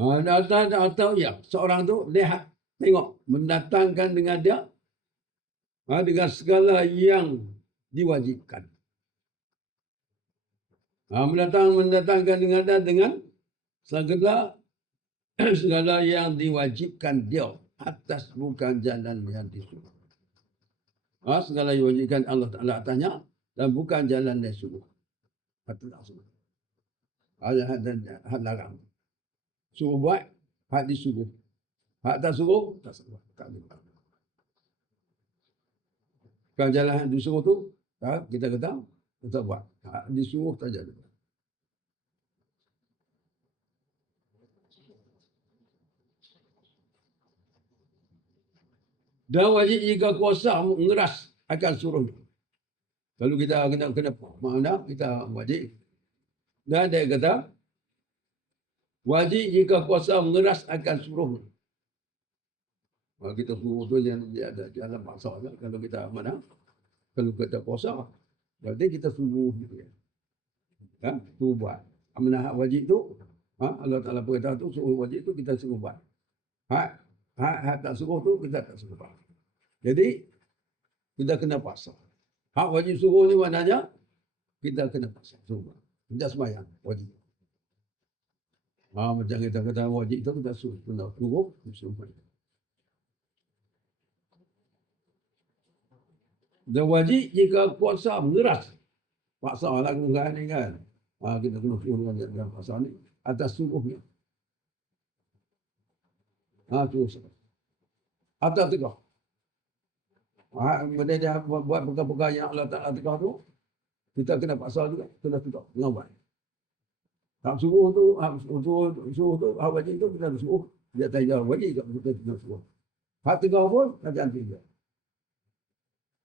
Atau ya, seorang tu lihat, tengok, mendatangkan dengan dia dengan segala yang diwajibkan. Mendatangkan dengan dia dengan segala yang diwajibkan dia atas bukan jalan yang disuruh. Segala yang diwajibkan Allah Ta'ala tanya dan bukan jalan yang suruh. Hak tak suruh. Hak larang. Suruh buat, hak disuruh. Hak tak suruh, tak suruh. Tak boleh. Kalau jalan yang disuruh tu, kita kata, kita buat. Hak disuruh tak jadi. Dan wajib jika kuasa mengeras akan suruh. Kalau kita kena mana kita wajib. Dan dia kata wajib jika kuasa mengeras akan suruh. Kalau kita suruh tu dia ada jalan paksa. Kalau kita mana? Kalau kita kuasa, berarti kita suruh dia. Kan? Tu buat. Amanah wajib tu, Allah Ta'ala berkata tu suruh wajib tu kita suruh buat. Hak tak suruh tu kita tak suruh buat. Jadi kita kena paksa. Hak wajib suruh ni maknanya kita kena paksa suruh. Kita sembahyang wajib. Macam kita kata wajib tu kita suruh kena suruh. Dan wajib jika kuasa mengeras. Paksa lah ni kan. Kita kena suruh dalam paksa ni atas suruhnya. Suruh. Atas tegak. Benda dia buat perkara-perkara yang Allah Ta'ala tegak tu, kita kena paksa juga, kena tegak dengan buat. Tak suruh tu, hak wajib tu kita suruh, dia tak jawab wajib kita kena suruh. Hak tegak pun, tak cantik dia.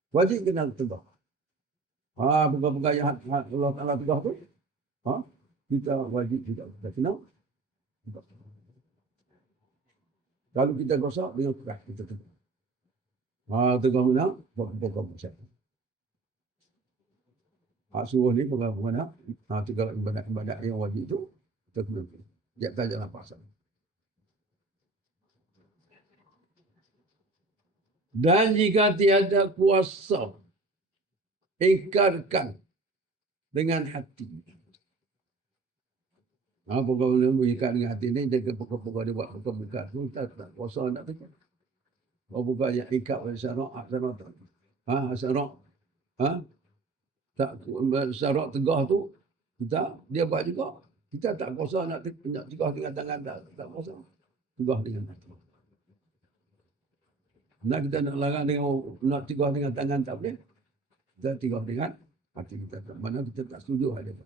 Wajib kena tegak. Perkara-perkara yang Allah Ta'ala tegak tu, kita wajib tidak. Kita kena tegak. Kalau kita kuasa, dengan keras kita tegak. Tegak mana? Bukan macam. Suruh ni bukan mana? Tegak ibadat yang wajib tu kita kena. Tak jalan pasal. Dan jika tiada kuasa, ingkarkan dengan hati. Pokok-pokok mengikat dengan hati ni, dia pokok-pokok dia buat pokok mengikat tu, tak kuasa nak tegak. Bukan yang ikat pada syarak, syarak tak. Syarak, tak syarak tegah tu, dia buat juga. Kita tak kuasa nak tegah dengan tangan, tak kuasa. Tegah dengan hati. Kita nak larang dengan, nak tegah dengan tangan tak boleh. Kita tegah dengan hati kita. Mana kita tak setuju hal dia.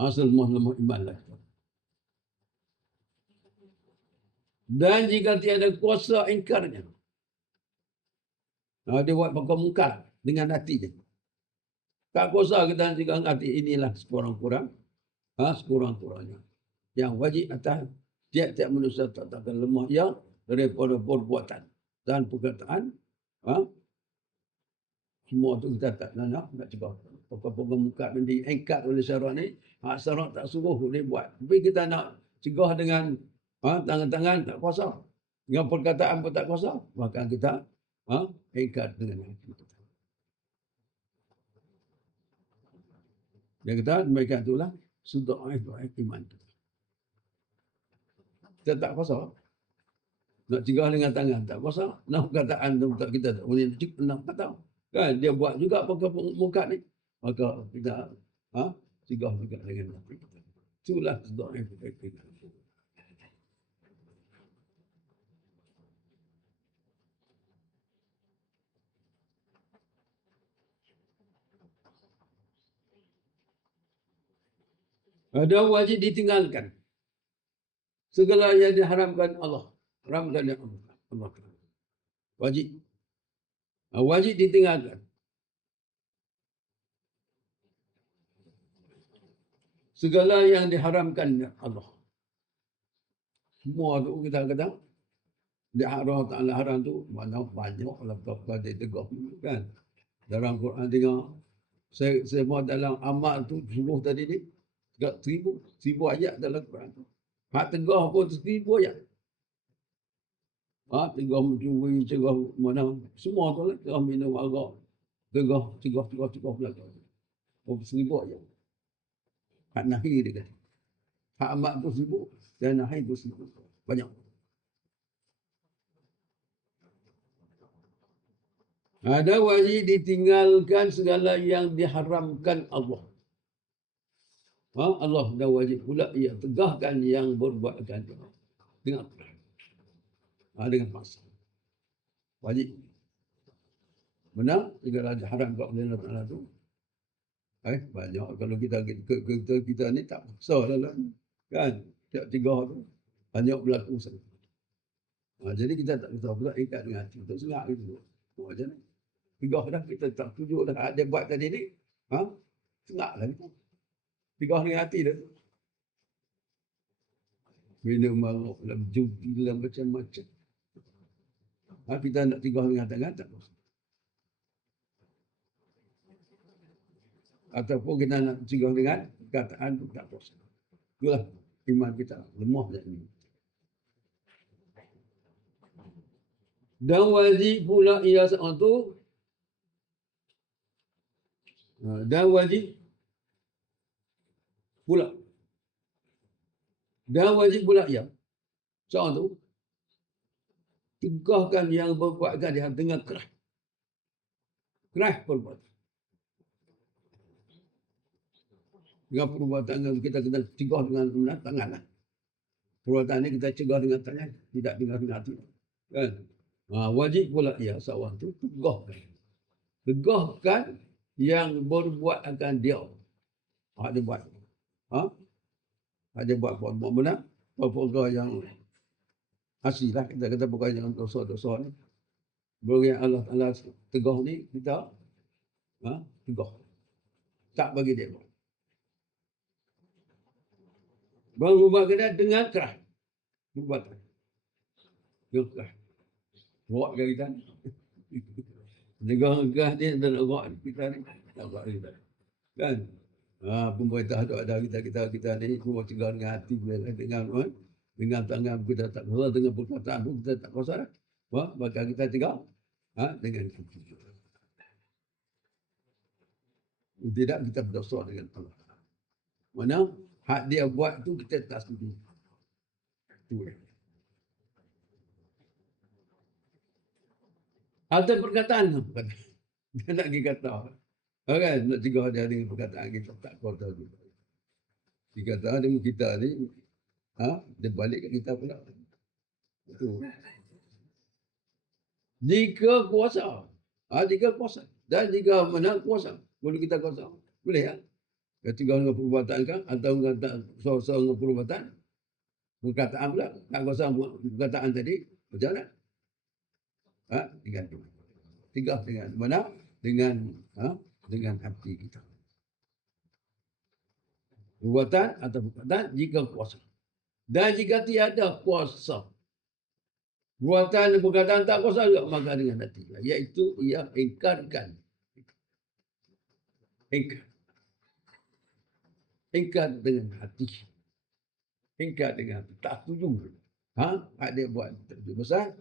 Asal lemah iman lah. Dan jika tiada kuasa ingkarnya. Dia buat perkara mungkar dengan hati dia. Tak kuasa kita hentikan hati, inilah sekurang-kurang. Sekurang-kurangnya. Yang wajib atas tiap-tiap manusia takkan lemah ia daripada perbuatan dan perkataan. Semua tu kita tak nak cegah. Perkara-perkara mungkar dan diingkat oleh syarak ni. Syarak tak suruh boleh buat. Tapi kita nak cegah dengan tangan-tangan tak kuasa. Dengan perkataan pun tak kuasa. Maka kita ingkat dengan hati kita. Dia kata demikian itulah sudaif iman. Kita tak kuasa. Nak cegah dengan tangan tak kuasa. Nak perkataan tu tak kita tak boleh nak kata. Kan dia buat juga perkara mungkar ni. Maka kita cegah juga dengan hati kita. Itulah sudaif iman. Ada wajib ditinggalkan. Segala yang diharamkan Allah. Haramkan yang Allah. Wajib. Wajib ditinggalkan. Segala yang diharamkan Allah. Semua tu kita kata. Allah Ta'ala haram tu. Mana banyak Allah Ta'ala ditegak. Kan? Dalam Quran tengok. Semua dalam amal tu. Suruh tadi ni. 1000 ayat dalam Quran tu. Hak tegah pun 1000 ayat. Tegah mencuri, tegah mana. Semua tu lah. Tegah minum arak. Tegah belakang. 1000 ayat. Hak nahi dia kata. Hak amat tu 1000. Dan nahi tu 1000. Banyak. Ada wajib ditinggalkan segala yang diharamkan Allah. Allah dah wajib pula ia tegahkan yang berbuatkan dengan dengan masa. Wajib. Benar? Segala diharamkan oleh Allah Taala tu. Banyak kalau kita ni tak paksa dalam kan tiap tiga tu banyak berlaku sana. Jadi kita tak tahu pula ikat dengan hati untuk sengat gitu. Macam ni. Tiga dah kita tak setuju dah ada buat tadi ni. Sengatlah kita. Tiga dengan hati dah. Minum maruk dalam judi dalam macam-macam. Kita nak tiga dengan tangan tak boleh. Ataupun kita nak cegah dengan perkataan tak puasa. Itulah iman kita lemah macam ni. Dan wajib pula ia seorang tu. Dan wajib pula. Dan wajib pula ia seorang tu tegahkan yang berbuatkan dia dengan keras. Keras perbuatan. Dengan perbuatan kita kena cegah dengan tangan lah. Perbuatan ni kita cegah dengan tangan, tidak dengan hati. Kan? Wajib pula ia seorang tu tegahkan. Tegahkan yang berbuat akan dia. Ada buat. Ada buat benar. Perbuatan yang asli lah. Kita kata bukan yang dosa-dosa ni. Bagi Allah Ta'ala tegah ni kita tegah. Tak bagi dia buat. Berubah kena dengan keras. Perbuatan. Dengan keras. Buat ke kita ni. Negara keras ni dan buat kita ni. Tak buat kita. Kan? Pemerintah ada kita ni semua cegah dengan hati dengan tangan kita tak kuasa, dengan perkataan pun kita tak kuasa dah. Maka kita cegah dengan hati. Tidak kita berdosa dengan Allah. Mana hak dia buat tu kita tak setuju. Atau perkataan dia nak pergi kata. Kan? Nak cegah dia dengan perkataan kita tak kuasa juga. Dia kata dengan kita ni, dia balik kat kita pula. Itu. Jika kuasa. Jika kuasa. Dan jika mana kuasa. Boleh kita kuasa. Boleh ya? Ketika dengan perbuatan kan. Atau dengan perbuatan. Perkataan pula. Tak kuasa perkataan tadi. Macam mana? Dengan tu. Tiga dengan mana? Dengan hati kita. Perbuatan atau perkataan jika kuasa. Dan jika tiada kuasa. Perbuatan dan perkataan tak kuasa juga. Maka dengan hati. Iaitu ia ingkarkan. Ingkar dengan hati. Ingkar dengan hati. Tak setuju. Ada buat. Besar.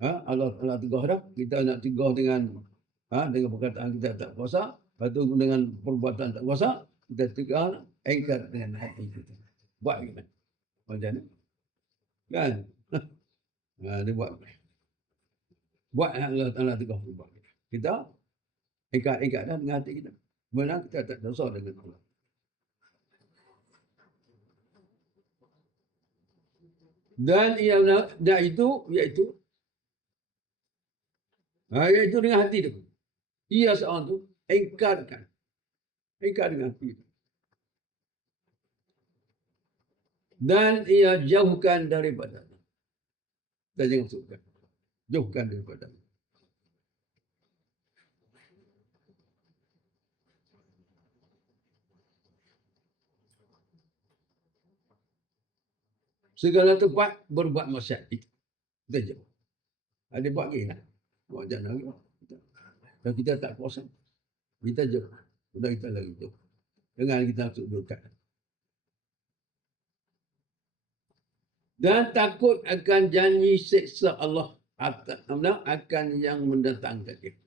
Allah tegah dah. Kita nak tegah dengan perkataan kita tak kuasa. Lepas tu dengan perbuatan tak kuasa. Kita tegah ingkar dengan hati kita. Buat gimana? Macam mana? Kan? Dia buat. Buat Allah Ta'ala tegah buat. Kita ingkar dah dengan hati kita. Benar kita tak dosa dengan Allah. Dan iaitu dengan hati tu. Ia seorang tu ingkarkan. Ingkar dengan hati tu. Dan ia jauhkan daripada. Dan jangan suka. Jauhkan daripada. Segala tempat berbuat maksiat itu. Kita jauh. Ada buat lagi lah. Buat jangan lagi. Dan kita tak kuasa. Kita jauh. Sudah kita lagi jauh. Dengan kita masuk dekat. Dan takut akan janji seksa Allah. Akan yang mendatangkan dia.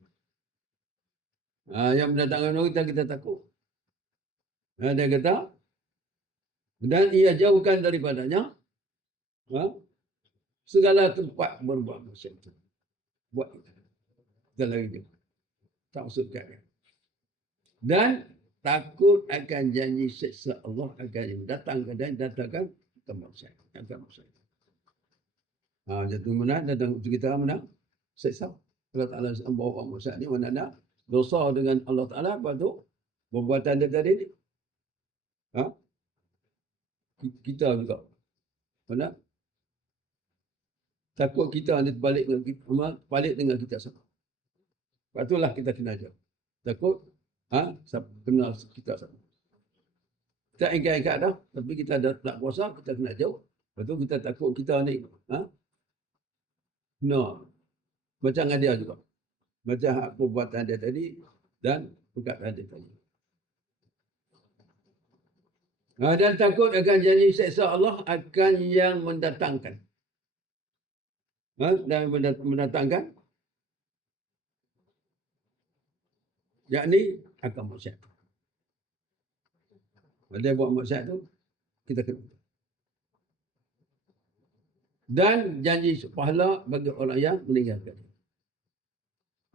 Yang mendatangkan kita takut. Dia kata. Dan ia jauhkan daripadanya. Segala tempat berbuat maksiat itu. Buat kita. Kita lagi jauh. Tak maksudkan. Dan takut akan janji siksa Allah akan datangkan dan datangkan kemaksiatan. Jatuh mana datang untuk kita mana? Siksa. Allah Ta'ala bawa maksiat ni mana nak dosa dengan Allah Ta'ala, apa tu? Perbuatan dia tadi ni. Kita juga. Mana? Takut kita ni balik dengan kita sama. Lepas itulah kita kena jauh. Takut kenal kita sama. Kita ingkat-ingkat dah, tapi kita dah tak kuasa, kita kena jauh. Lepas tu kita takut kita ni macam dengan dia juga. Macam perbuatan dia tadi dan perkataan dia tadi. Dan takut akan janji siksa Allah akan yang mendatangkan. Dan mendatangkan yakni akan maksiat. Bila dia buat maksiat tu, kita kena. Dan janji pahala bagi orang yang meninggalkan.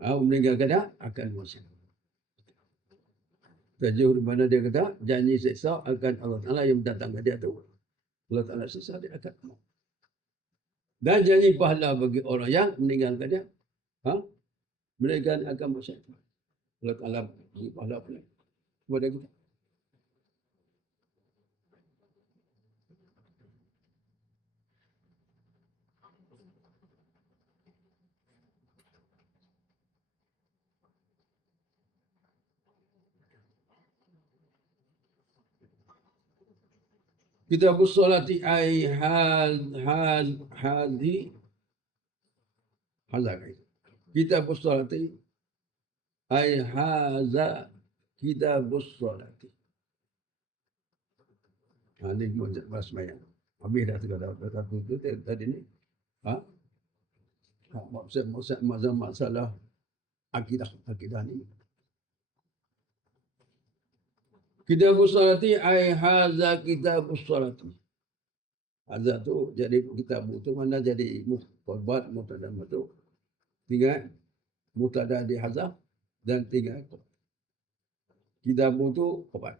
Meninggalkan dia akan maksiat. Tajuk di mana dia kata, janji siksa akan Allah Ta'ala yang mendatangkan dia tu. Allah Ta'ala siksa dia akan. Dan janji pahala bagi orang yang meninggalkan dia. Meninggalkan akan maksiat. Allah Ta'ala bagi pahala pula kepada kita. Kitab as-salati ay hadhi hazai. Kitab as-salati ay haza kitab as-salati. Ini bahasa semayang. Habis dah kata tu tadi ni. Masalah akidah ni. Kitab as-salati ay haza kitab as-salati. Haza tu jadi kitab tu mana jadi mufrad mubtada tu. Tiga mubtada di haza dan tiga kitab tu khabar.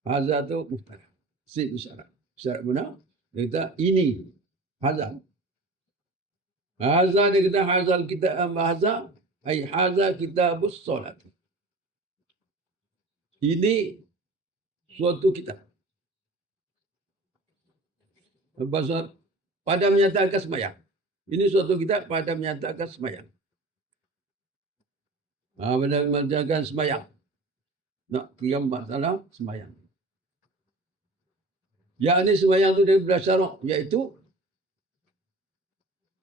Haza tu mubtada. Si isyarat. Isyarat mana? Dia kata ini haza. Haza dia kata hazal kitab haza ay haza kitab as-salati. Ini suatu kitab. Bahasa pada menyatakan sembahyang. Ini suatu kitab pada menyatakan sembahyang. Pada menyatakan sembahyang. Nak kira masalah sembahyang. Yang ini sembahyang itu dari syarak, iaitu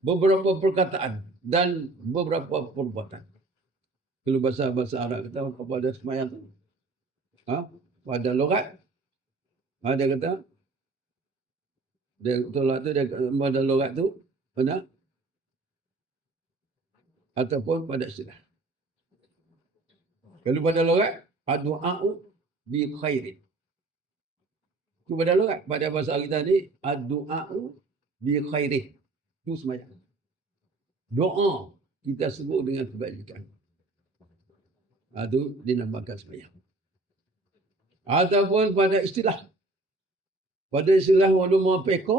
beberapa perkataan dan beberapa perbuatan. Kalau bahasa Arab kata kepada sembahyang itu. Pada logat, dia kata, dia tolak tu, dia pada logat tu, mana? Ataupun pada istilah. Kalau pada logat, ad-du'a'u bi khairin. Itu pada logat. Pada bahasa kita ni, ad-du'a'u bi khairin. Itu sembahyang. Doa kita sebut dengan kebajikan. Itu dinamakan sembahyang. Ataupun pada istilah. Pada istilah ulama fiqh,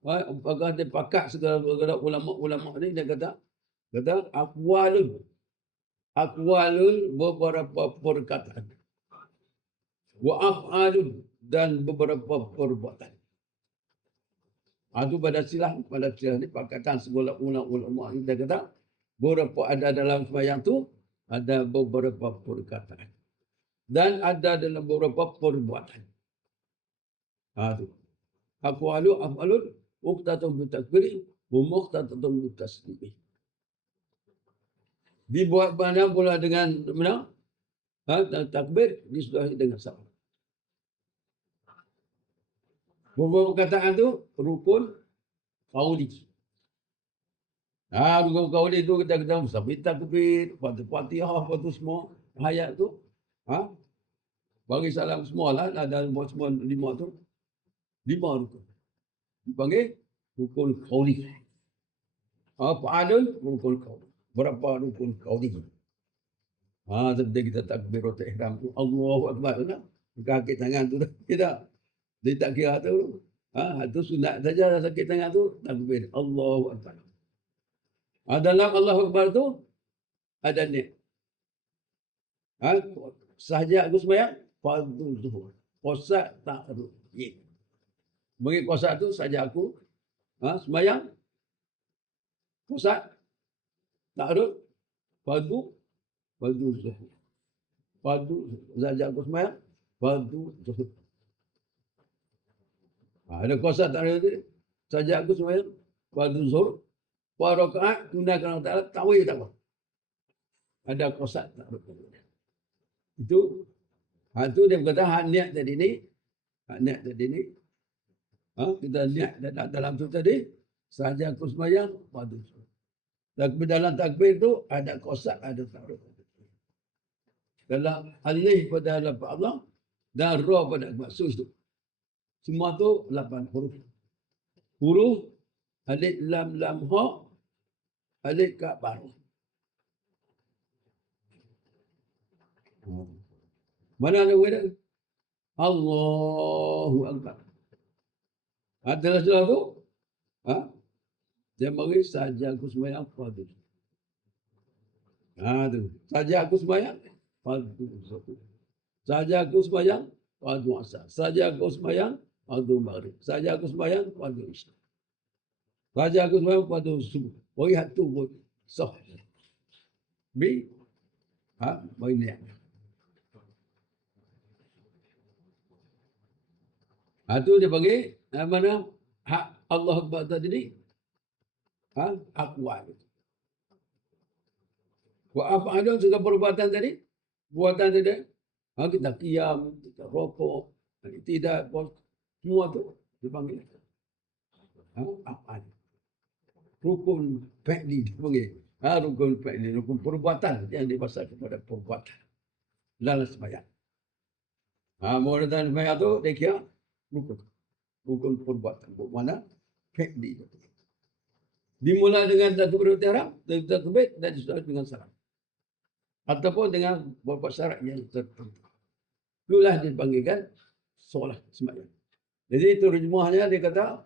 apakah dia pakat segala ulama ni, dia kata aqwalun beberapa perkataan. Wa af'alun dan beberapa perbuatan. Itu pada istilah ni pakatan segala ulama ni, dia kata beberapa ada dalam sembahyang tu ada beberapa perkataan. Dan ada dalam beberapa perbuatan. Itu. Af'alun muqtatun bitakbiri wa muqtatun bitaslimi. Dibuat mana pula dengan mana? Takbir disudahi dengan salam. Beberapa perkataan tu rukun qauli. Rukun qauli tu kita sambil takbir, Fatihah, apa tu semua ayat tu. Bagi salam semualah, ada semua 5 tu. 5 rukun. Dipanggil rukun qauli. Fa'alun rukun qauli. Berapa rukun qauli? Seperti kita takbiratul ihram tu, Allahu Akbar tu nak. Kaki tangan tu dah. Tidak. Dia tak kira tu. Itu sunat saja sakit tangan tu, takbir. Allahu Akbar. Dalam Allahu Akbar tu, ada ni. Sahaja aku sembahyang, fardu zuhur. Qasad ta'arud. Bagi qasad tu sahaja aku sembahyang. Qasad ta'arud. Fardu zuhur. Fardu sahaja aku sembahyang, fardu zuhur. Ada qasad ta'arud tu. Sahaja aku sembahyang, fardu zuhur. Wa rakaat tunaikan Allah Ta'ala, tawih tak apa. Ada qasad ta'arud. Itu dia berkata hak niat tadi ni, kita niat dalam tu tadi, sahaja aku sembahyang, fardu zuhur. Tapi dalam takbir tu ada qasad, ada ta'arud. Dalam alih pada lafaz Allah dan ra pada maksud itu. Semua tu 8 huruf. Huruf alif lam ha, alif ka baru. Mana ada wira? Allahu Akbar. Adalah salah tu. Dia bagi saja aku sembahyang fardu. Tu. Saja aku sembahyang fardu. Saja aku sembahyang fardu asar. Saja aku sembahyang fardu maghrib. Saja aku sembahyang fardu isya. Saja aku sembahyang fardu subuh. Bagi hak tu pun sah. Bagi niat. Itu dia bagi mana hak Allah Akbar tadi ni. Aqwal. Wa af'alun segala perbuatan tadi. Buatan tadi. Kita qiyam, kita rokok, tidak, semua tu dipanggil. Af'al. Rukun fi'li dipanggil. Rukun fi'li, rukun perbuatan yang dibasar kepada perbuatan. Dalam sembahyang. Mulakan sembahyang tu dia kira rukun. Rukun perbuatan. Mana? Fi'li. Dimulai dengan takbiratul ihram, takbir dan disudahi dengan salam. Ataupun dengan beberapa syarat yang tertentu. Itulah dipanggilkan solat sembahyang. Jadi terjemahnya dia kata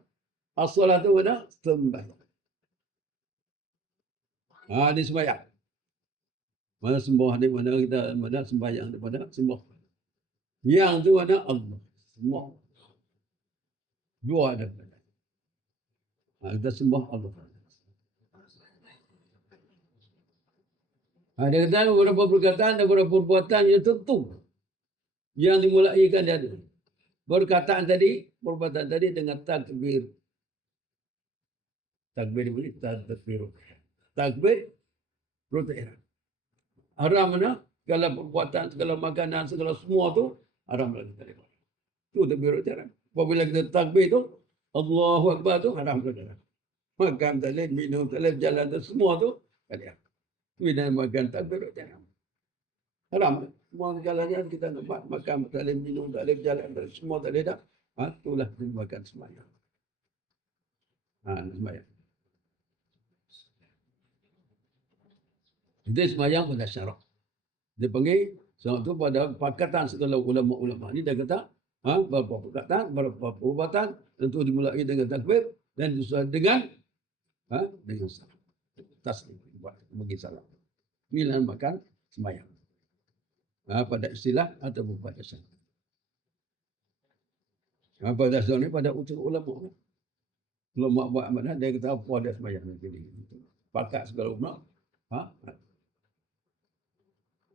as-solat itu mana? Sembahyang. Di sembahyang. Mana sembah di mana kita mana sembahyang di mana sembah. Yang tu mana Allah. Semua. Dua ada. Kita sembah Allah. Dia kata beberapa perkataan dan beberapa perbuatan yang tentu yang dimulaikan dia ada. Perkataan tadi, perbuatan tadi dengan takbir. Takbir ini takbir. Takbir perut ihram. Haram mana? Segala perbuatan, segala makanan, segala semua tu haram lagi tadi. Itu takbir ihram. Apabila kita takbir tu, Allahu Akbar tu haram lagi. Makan tak boleh, minum tak boleh, jalan tu semua tu tadi. Bila makan takbir ihram. Haram. Semua jalan-jalan kita nampak makan tak boleh, minum tak boleh, jalan tak boleh, semua tak boleh dah. Itulah makan sembahyang. Sembahyang. Itu sembahyang pada syarak. Dia panggil sebab tu pada pakatan segala ulama-ulama ni dia kata beberapa perkataan, beberapa perubatan tentu dimulai dengan takbir dan disusul dengan salam. Taslim bagi salam. Bila makan sembahyang. Pada istilah ataupun pada syarak. Pada dasar ni pada usul ulama. Ulama buat mana dia kata apa ada sembahyang ni. Pakat segala ulama.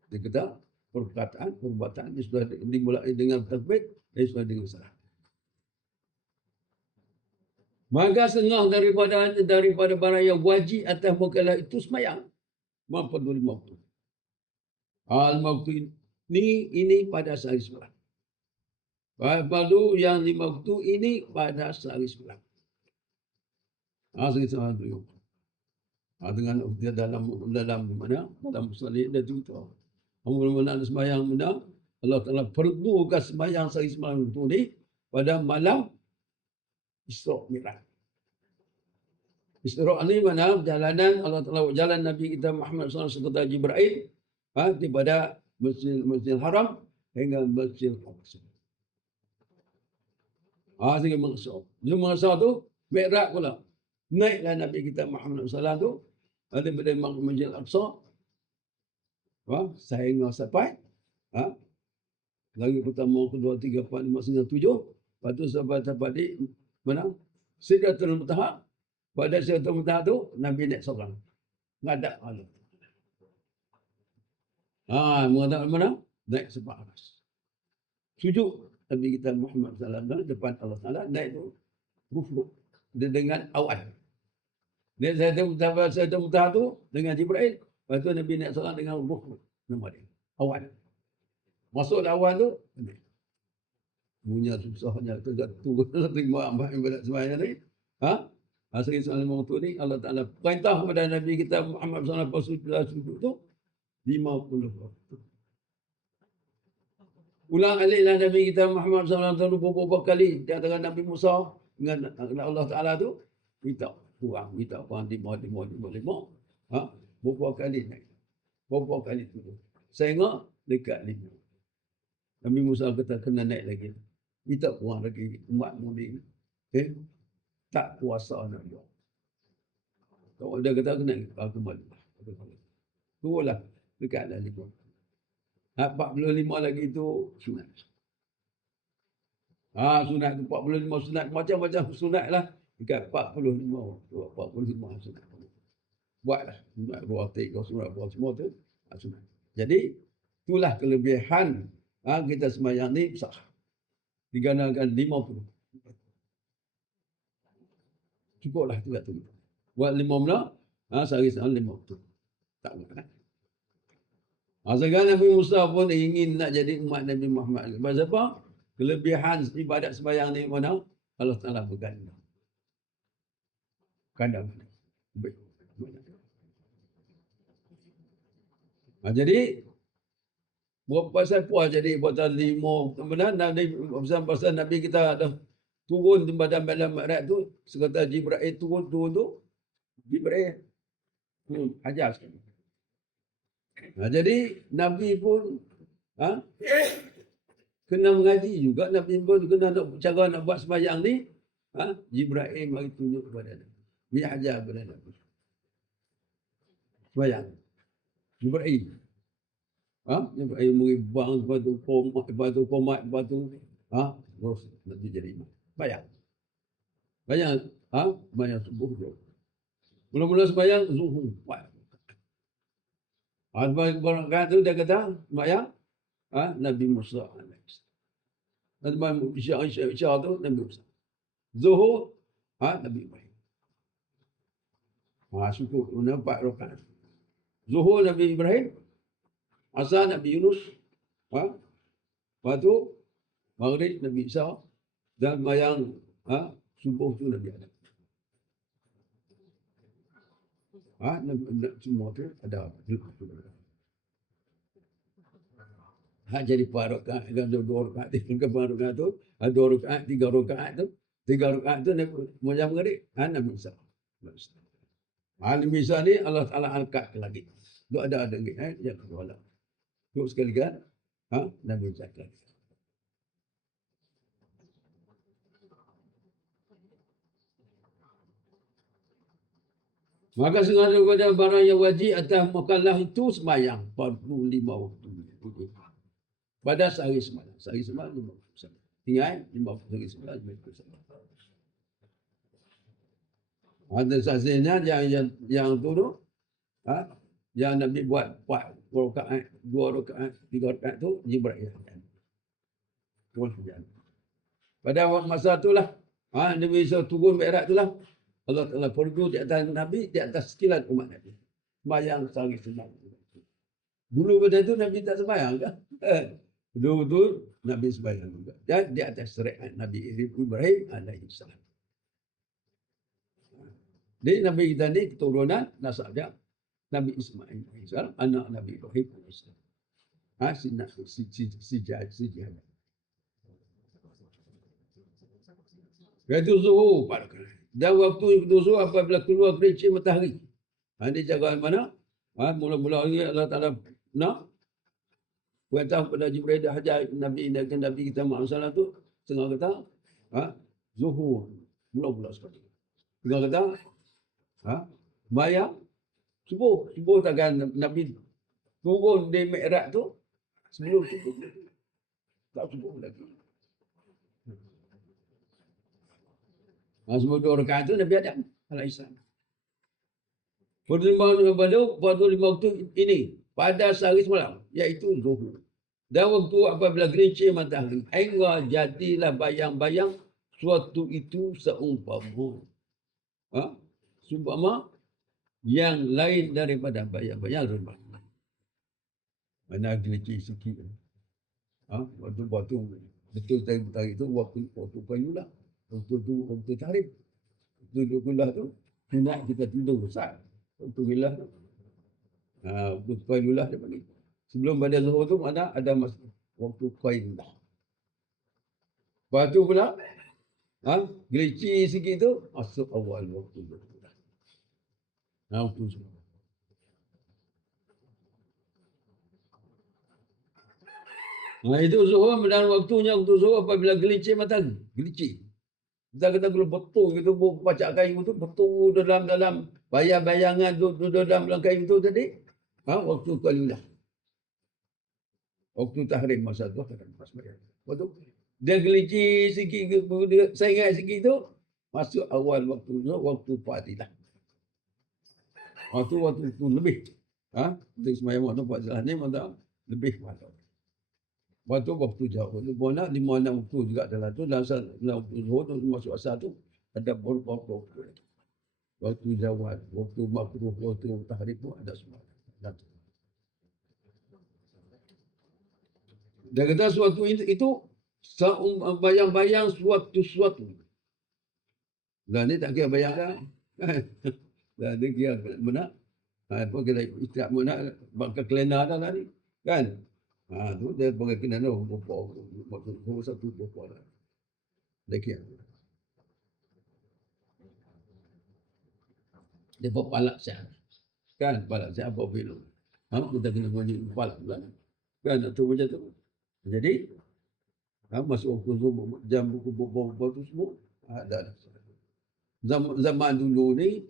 Dia kata perkataan, perbuatan dia sudah dimulai dengan takbir, dia sudah dengan salam. Maka setengah daripada barang yang wajib atas mukallaf itu sembahyang. Memperduli waktu. Al-waktu ini pada sehari semalam. Baru yang 5 waktu ini pada sehari semalam. Sehari semalam itu. Dengan dia dalam mana? Dalam musalli dia juga. Mula-mula sembahyang benda, Allah Ta'ala perlukan sembahyang sehari semalam itu ni pada malam Isra' Mi'raj. Isra' ni mana? Perjalanan Allah Ta'ala jalan Nabi kita Muhammad SAW serta Jibril daripada Masjidil Haram hingga Masjidil Aqsa. Sehingga mengasa. Dia mengasa tu Mi'raj pula. Naiklah Nabi kita Muhammad SAW tu daripada Masjidil Aqsa sehingga sampai lagi pertama, kedua, tiga, empat, lima, sembilan, tujuh. Lepas tu sampai di mana? Sidratul Muntaha. Pada Sidratul Muntaha tu Nabi naik seorang. Ngadak Allah. Mengatakan mana? Naik sebab aras. Sujud Nabi kita Muhammad SAW depan Allah Taala naik tu rufuk. Dia dengan awan. Dia Sidratul Muntaha tu dengan Jibril. Lepas tu Nabi naik seorang dengan rufuk. Nama dia. Awan. Masuk awan tu, punya susahnya terjatuh terima amat ibadat sembahyang ni. Asal Islam tu ni Allah Taala perintah kepada Nabi kita Muhammad SAW sujud tu 50 waktu. Ulang aliklah Nabi kita Muhammad SAW beberapa kali di antara Nabi Musa dengan Allah Taala tu minta kurang, minta kurang 5. Beberapa kali naik. Beberapa kali tu. Sehingga dekat 5. Nabi Musa kata kena naik lagi. Minta kurang lagi umatmu ni. Tak kuasa nak buat. Kalau dia kata kena kembali. Turunlah dekat dah 5. 45 lagi tu sunat. Sunat tu 45 sunat. Macam-macam sunat lah. Dekat 45 sunat. Buatlah. Sunat ruatik, sunat buat semua tu. Sunat. Jadi, itulah kelebihan kita sembahyang ni sah. Digandakan 50. Cukuplah tu. Buat 15, sehari 50. Tak boleh. Sekarang Nabi Musa pun ingin nak jadi umat Nabi Muhammad. Sebab apa? Kelebihan ibadat sembahyang ni mana? Allah Ta'ala berganda. Kadang-kadang. Jadi, pasal puas jadi pasal 5 kemudian pasal Nabi kita dah turun di badan Mi'raj tu sekata Jibril turun tu Jibril ajar sekali. Jadi Nabi pun kena mengaji juga. Nabi pun kena cara nak buat sembahyang ni. Jibril mari tunjuk kepada Nabi. Dia ajar kepada Nabi. Sembahyang. Jibril. Jibril meribang, lepas tu komat, terus nanti jadi imam. Bayang. Bayang subuh tu. Mula-mula sembahyang zuhur. Sebagai tu dia kata, sembahyang Nabi Musa AS. Nabi Isya tu Nabi Musa. Zuhur Nabi Ibrahim. Syukur. 4 rakaat. Zuhur Nabi Ibrahim. Asar Nabi Yunus. Lepas tu Maghrib Nabi Isa. Dan bayang subuh tu Nabi Adam. Semua tu ada. Jadi 4 rakaat. 2 rakaat. 3 rakaat tu. 2 rakaat. 3 rakaat tu. 3 rakaat tu Macam Maghrib. Nabi Isa. Nabi Isa ni Allah Ta'ala angkat ke langit. Tu ada lagi. Yang kedua lah. Tu sekali kan. Nabi Isa lagi. Maka sengaja kepada barang yang wajib atas mukallaf itu sembahyang 45 waktu. Pada sehari semalam. Sehari semalam 50. Ingat 50 sehari semalam 50. Ada saksinya yang tu yang Nabi buat 4 rakaat, 2 rakaat, 3 rakaat tu Jibril. Pada masa itulah Nabi Isa turun Mi'raj itulah Allah Ta'ala pergi di atas Nabi, di atas sekilan umat Nabi. Sembahyang sehari semalam. Dulu pada itu Nabi tak sembahyang kan? Dulu Nabi sembahyang juga. Dan di atas syariat Nabi Ibrahim alaihi salam. Jadi Nabi kita ni keturunan nasabnya Nabi Ismail alaihi salam, anak Nabi Ibrahim alaihi salam. Si jihad. Itu zuhur pada kali. Dan waktu zuhur apabila keluar gelincir matahari. Ini cara mana? Mula-mula ini Allah Ta'ala Nah, perintah pada Jibril dah hajar Nabi kita Muhammad SAW tu, tengah kata, zuhur, mula-mula sekali. Tengah kata, bayang, subuh takkan Nabi turun di Mi'raj tu, sebelum subuh, tak subuh lagi. Sebelum 2 rakaat tu Nabi Adam alaihissalam. Pada 5 waktu ini, pada sehari semalam, iaitu zuhur. Dan waktu apabila gelincir matahari, hingga jadilah bayang-bayang suatu itu seumpama. Seumpama yang lain daripada bayang-bayang rumah. Mana gelincir sikit. Waktu betul tarik itu waktu payulah. Waktu tarik. Waktu kulah tu, nak kita tidur besar. Waktu bilah tu. Waktu payulah dia panggil. Sebelum pada zuhur tu mana ada masa waktu qailulah. Lepas tu pula gelincir sikit tu masuk awal waktu zuhur. Waktu zuhur. Itu zuhur dan waktunya waktu zuhur apabila gelincir matahari. Gelincir. Kita kata kalau betul gitu baca kain itu betul dalam bayang-bayangan tu dalam kain itu tadi. Waktu qailulah. Waktu tahrim masa tu akan pas bayar. Betul. Dia gelincir sikit, dia seringat sikit tu masuk awal waktu fadilah. Waktu tu lebih. Untuk semayang waktu fadilah ni maka lebih pada. Waktu jauh. Mana 5-6 waktu juga dalam tu. Dalam waktu zuhur tu masuk asar tu ada beberapa waktu lagi. Waktu zawal, waktu makruh, waktu tahrim pun ada semua. Dia kata suatu itu bayang-bayang suatu. Dan ni tak kira bayang dah. Dan dia kira mana? Apa kira istiak mana? Bakal kelena dah lah ni. Kan? Tu dia pakai kena no. Maksud satu berapa lah. Dia kira. Dia berpalak siap. Kan? Palak siap apa film. Kita kena bunyi palak pula. Kan? Tu macam tu. Jadi, masuk jam buku tu semua, ada. Zaman dulu ni,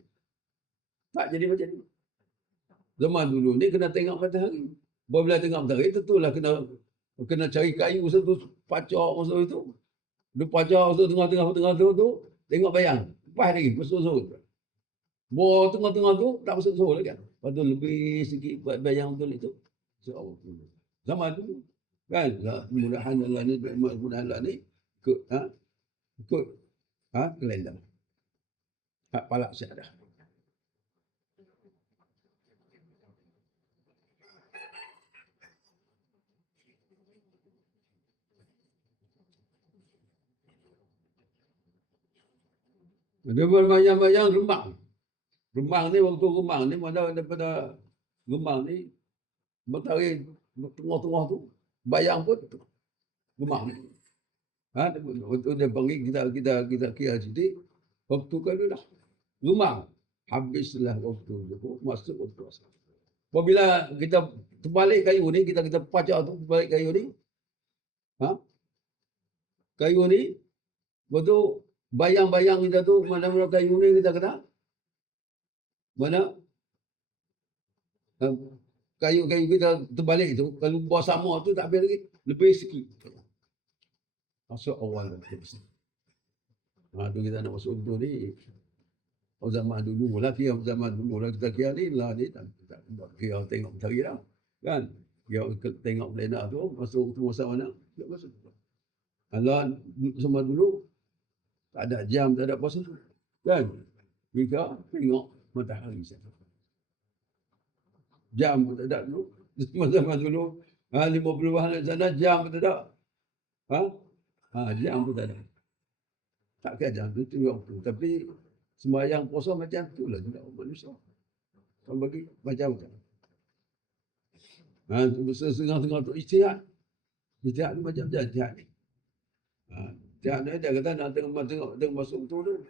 tak jadi macam ni. Zaman dulu ni kena tengok matahari. Bila tengok matahari, tentulah kena cari kayu satu pacak masa itu. Dia pacak tu tengah-tengah tu, tengok bayang. Lepas lagi, masuk-masuk. Bawa tengah-tengah tu, tak masuk-masuk lagi. Lepas tu lebih sikit buat bayang betul itu. Zaman dulu. Kan? Mudah-mudahan Allah ni ikut kalender. Hak palak siap dah. Dia berbayang-bayang Rembang. Rembang ni waktu Rembang ni mana daripada Rembang ni matahari tengah-tengah tu bayang pun Rembang. Waktu dia panggil kita kira sini waktu qailulah. Rembang habislah waktu tu masuk waktu asar. Apabila kita terbalik kayu ni kita pacak tu balik kayu ni. Kayu ni betul bayang-bayang kita tu mana-mana kayu ni kita kena mana kayu-kayu kita terbalik tu kalau buah sama tu tak habis lagi lebih sikit masuk awal tu kita nak masuk tu ni zaman dulu lah kita kira ni lah ni tak kira tengok matahari dah kan kira tengok kalender tu masuk tu masa mana tak masuk kalau sama dulu tak ada jam, tak ada apa semua. Kan? Kita tengok matahari saja. Jam pun tak ada dulu. Zaman dulu, 50-an sana jam pun tak ada. Jam pun tak ada. Tak kira jam tu waktu. Tapi sembahyang puasa macam tu lah juga manusia. Orang bagi macam-macam. Setengah-tengah tu istirahat. Istirahat tu macam-macam istirahat ni. Dia kata nak tengok masuk tu.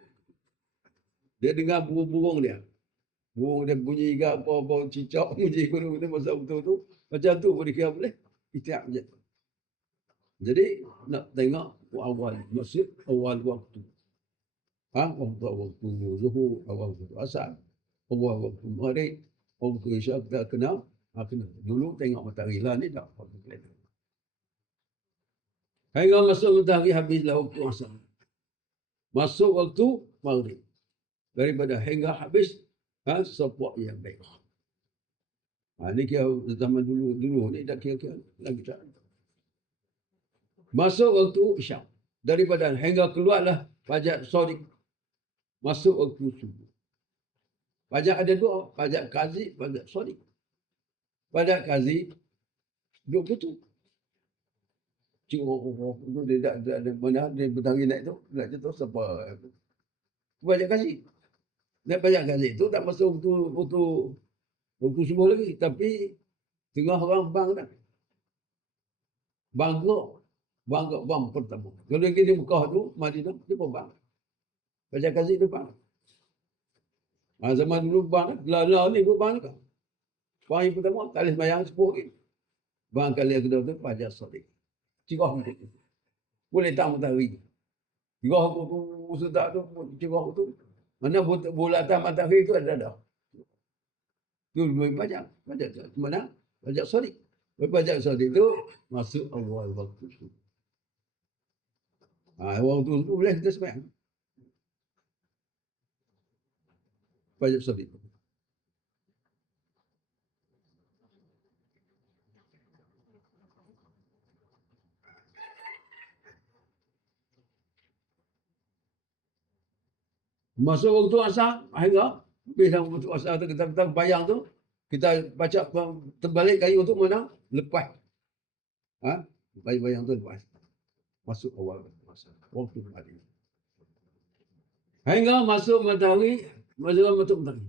Dia dengar burung-burung dia. Burung dia bunyi ke apa-apa cicak bunyi burung dia masa betul tu. Macam tu pun dikira boleh. Itiak je. Jadi nak tengok awal masjid, awal waktu. Waktu zuhur, awal waktu asar, awal waktu maghrib, waktu isyak kita kena. Dulu tengok matahari lah ni tak waktu kelihatan. Hingga masuk matahari habislah waktu asar. Masuk waktu maghrib. Daripada hingga habis sepuak yang baik. Ini kira zaman dulu ni dah kira-kira lagi tak. Masuk waktu isyak. Daripada hingga keluarlah fajar sodik. Masuk waktu subuh. Fajar ada dua. Fajar kazi, fajar sodik. Fajar kazi, duduk betul. Cikgu dia tak ada mana dia bertanggi naik tu. Nak jatuh siapa. Fajar kazi. Dan fajar kazi tu tak masuk waktu subuh lagi. Tapi tengah orang bang dah. Bang pertama. Kalau lagi di Mekah tu, Madinah, dia pun bang. Fajar kazi tu bang. Zaman dulu bang, lah ni pun bang juga. Bang yang pertama, kali sembahyang 10 lagi. Bang kali yang kedua tu, fajar sodik. Cirah tu. Boleh tak matahari. Cirah tu, sedak tu, cirah tu. Mana bulatan matahari tu ada dah. Tu lebih banyak. Mana? Fajar sodik. Fajar sodik tu, masuk awal waktu tu. Waktu tu boleh kita sembahyang. Fajar sodik. Masuk waktu asar, hingga bila waktu asar tu kita bayang tu, kita baca terbalik kayu tu mana? Lepas. Bayang tu lepas. Masuk awal asar. Waktu pagi. Hingga masuk matahari,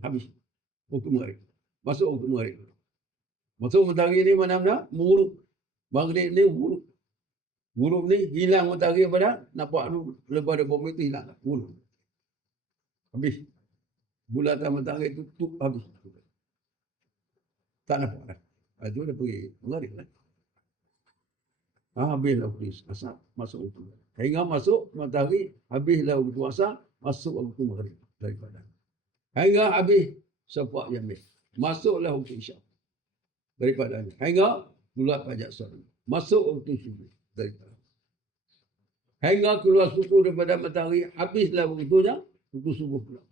habis. Waktu maghrib. Masuk waktu maghrib. Masuk matahari ni mana-mana? Muruk. Maghrib ni muruk. Muruk ni hilang matahari pada nampak lepas ada bumi tu hilang. Muruk. Habis. Bulatan matahari tu habis. Tak nampak dah. Itu dah pergi maghrib lah. Habislah waktu asar, masuk waktu. Hingga masuk matahari, habislah waktu asar, masuk waktu maghrib daripada. Hingga habis sepuak yang habis. Masuklah waktu isyak. Daripada ni. Hingga keluar fajar sodik. Masuk waktu subuh daripada. Hingga keluar subuh daripada matahari, habislah waktunya, waktu subuh pula.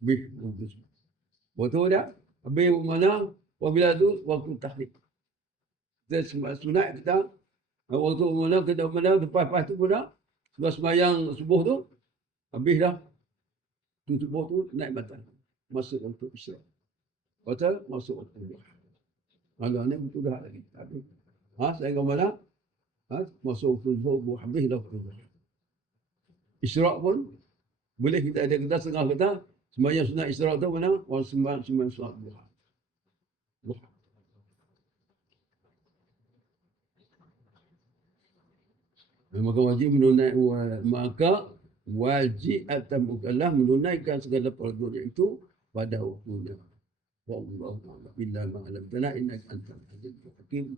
Habis waktu subuh. Waktu dah, habis mana? Apabila tu waktu tahlil. Kita sunat kita waktu mana kita lepas tu pun dah lepas sembahyang subuh tu habis dah tu subuh tu naik batal masuk waktu isyak. Batal masuk waktu duha. Kalau ni waktu duha lagi. Tapi saya ke mana? Masuk waktu subuh habis dah waktu duha. Isyak pun boleh kita ada kita setengah kata sembahyang sunat isyak tu mana? Orang sembahyang sunat duha. Maka wajib atas mukallaf menunaikan segala perbuatan itu pada waktunya. Wallahu a'lam. Illa ma 'allamtana innaka antal azizul hakim.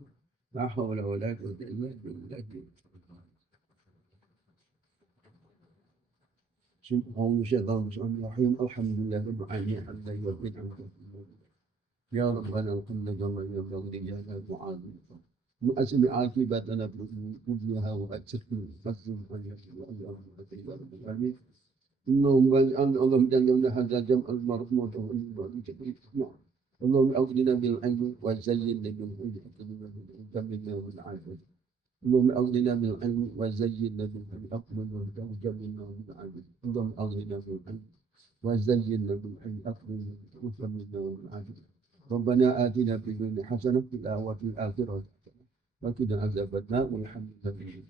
La hawla wa la quwwata illa billah. Bismillahirrahmanirrahim. Alhamdulillahirabbil alamin. Hamdan yuwaffiqu ya rabbana wa kullu jamin ya rabbi ya mu'adh. وأسم عاقبتنا كلها وأكثر فضل العالمين اللهم جعلنا هذا الجمع المرحوم اللهم أغننا بالعلم وزينا بالعلم والعافية اللهم أغننا بالعلم وزينا بالعلم أقبل وجملنا بالعافية اللهم أغننا بالعلم وزينا بالعلم أقبل وجملنا بالعافية ربنا آتنا في الدنيا حسنة وفي الآخرة وقنا عذاب النار والحمد لله.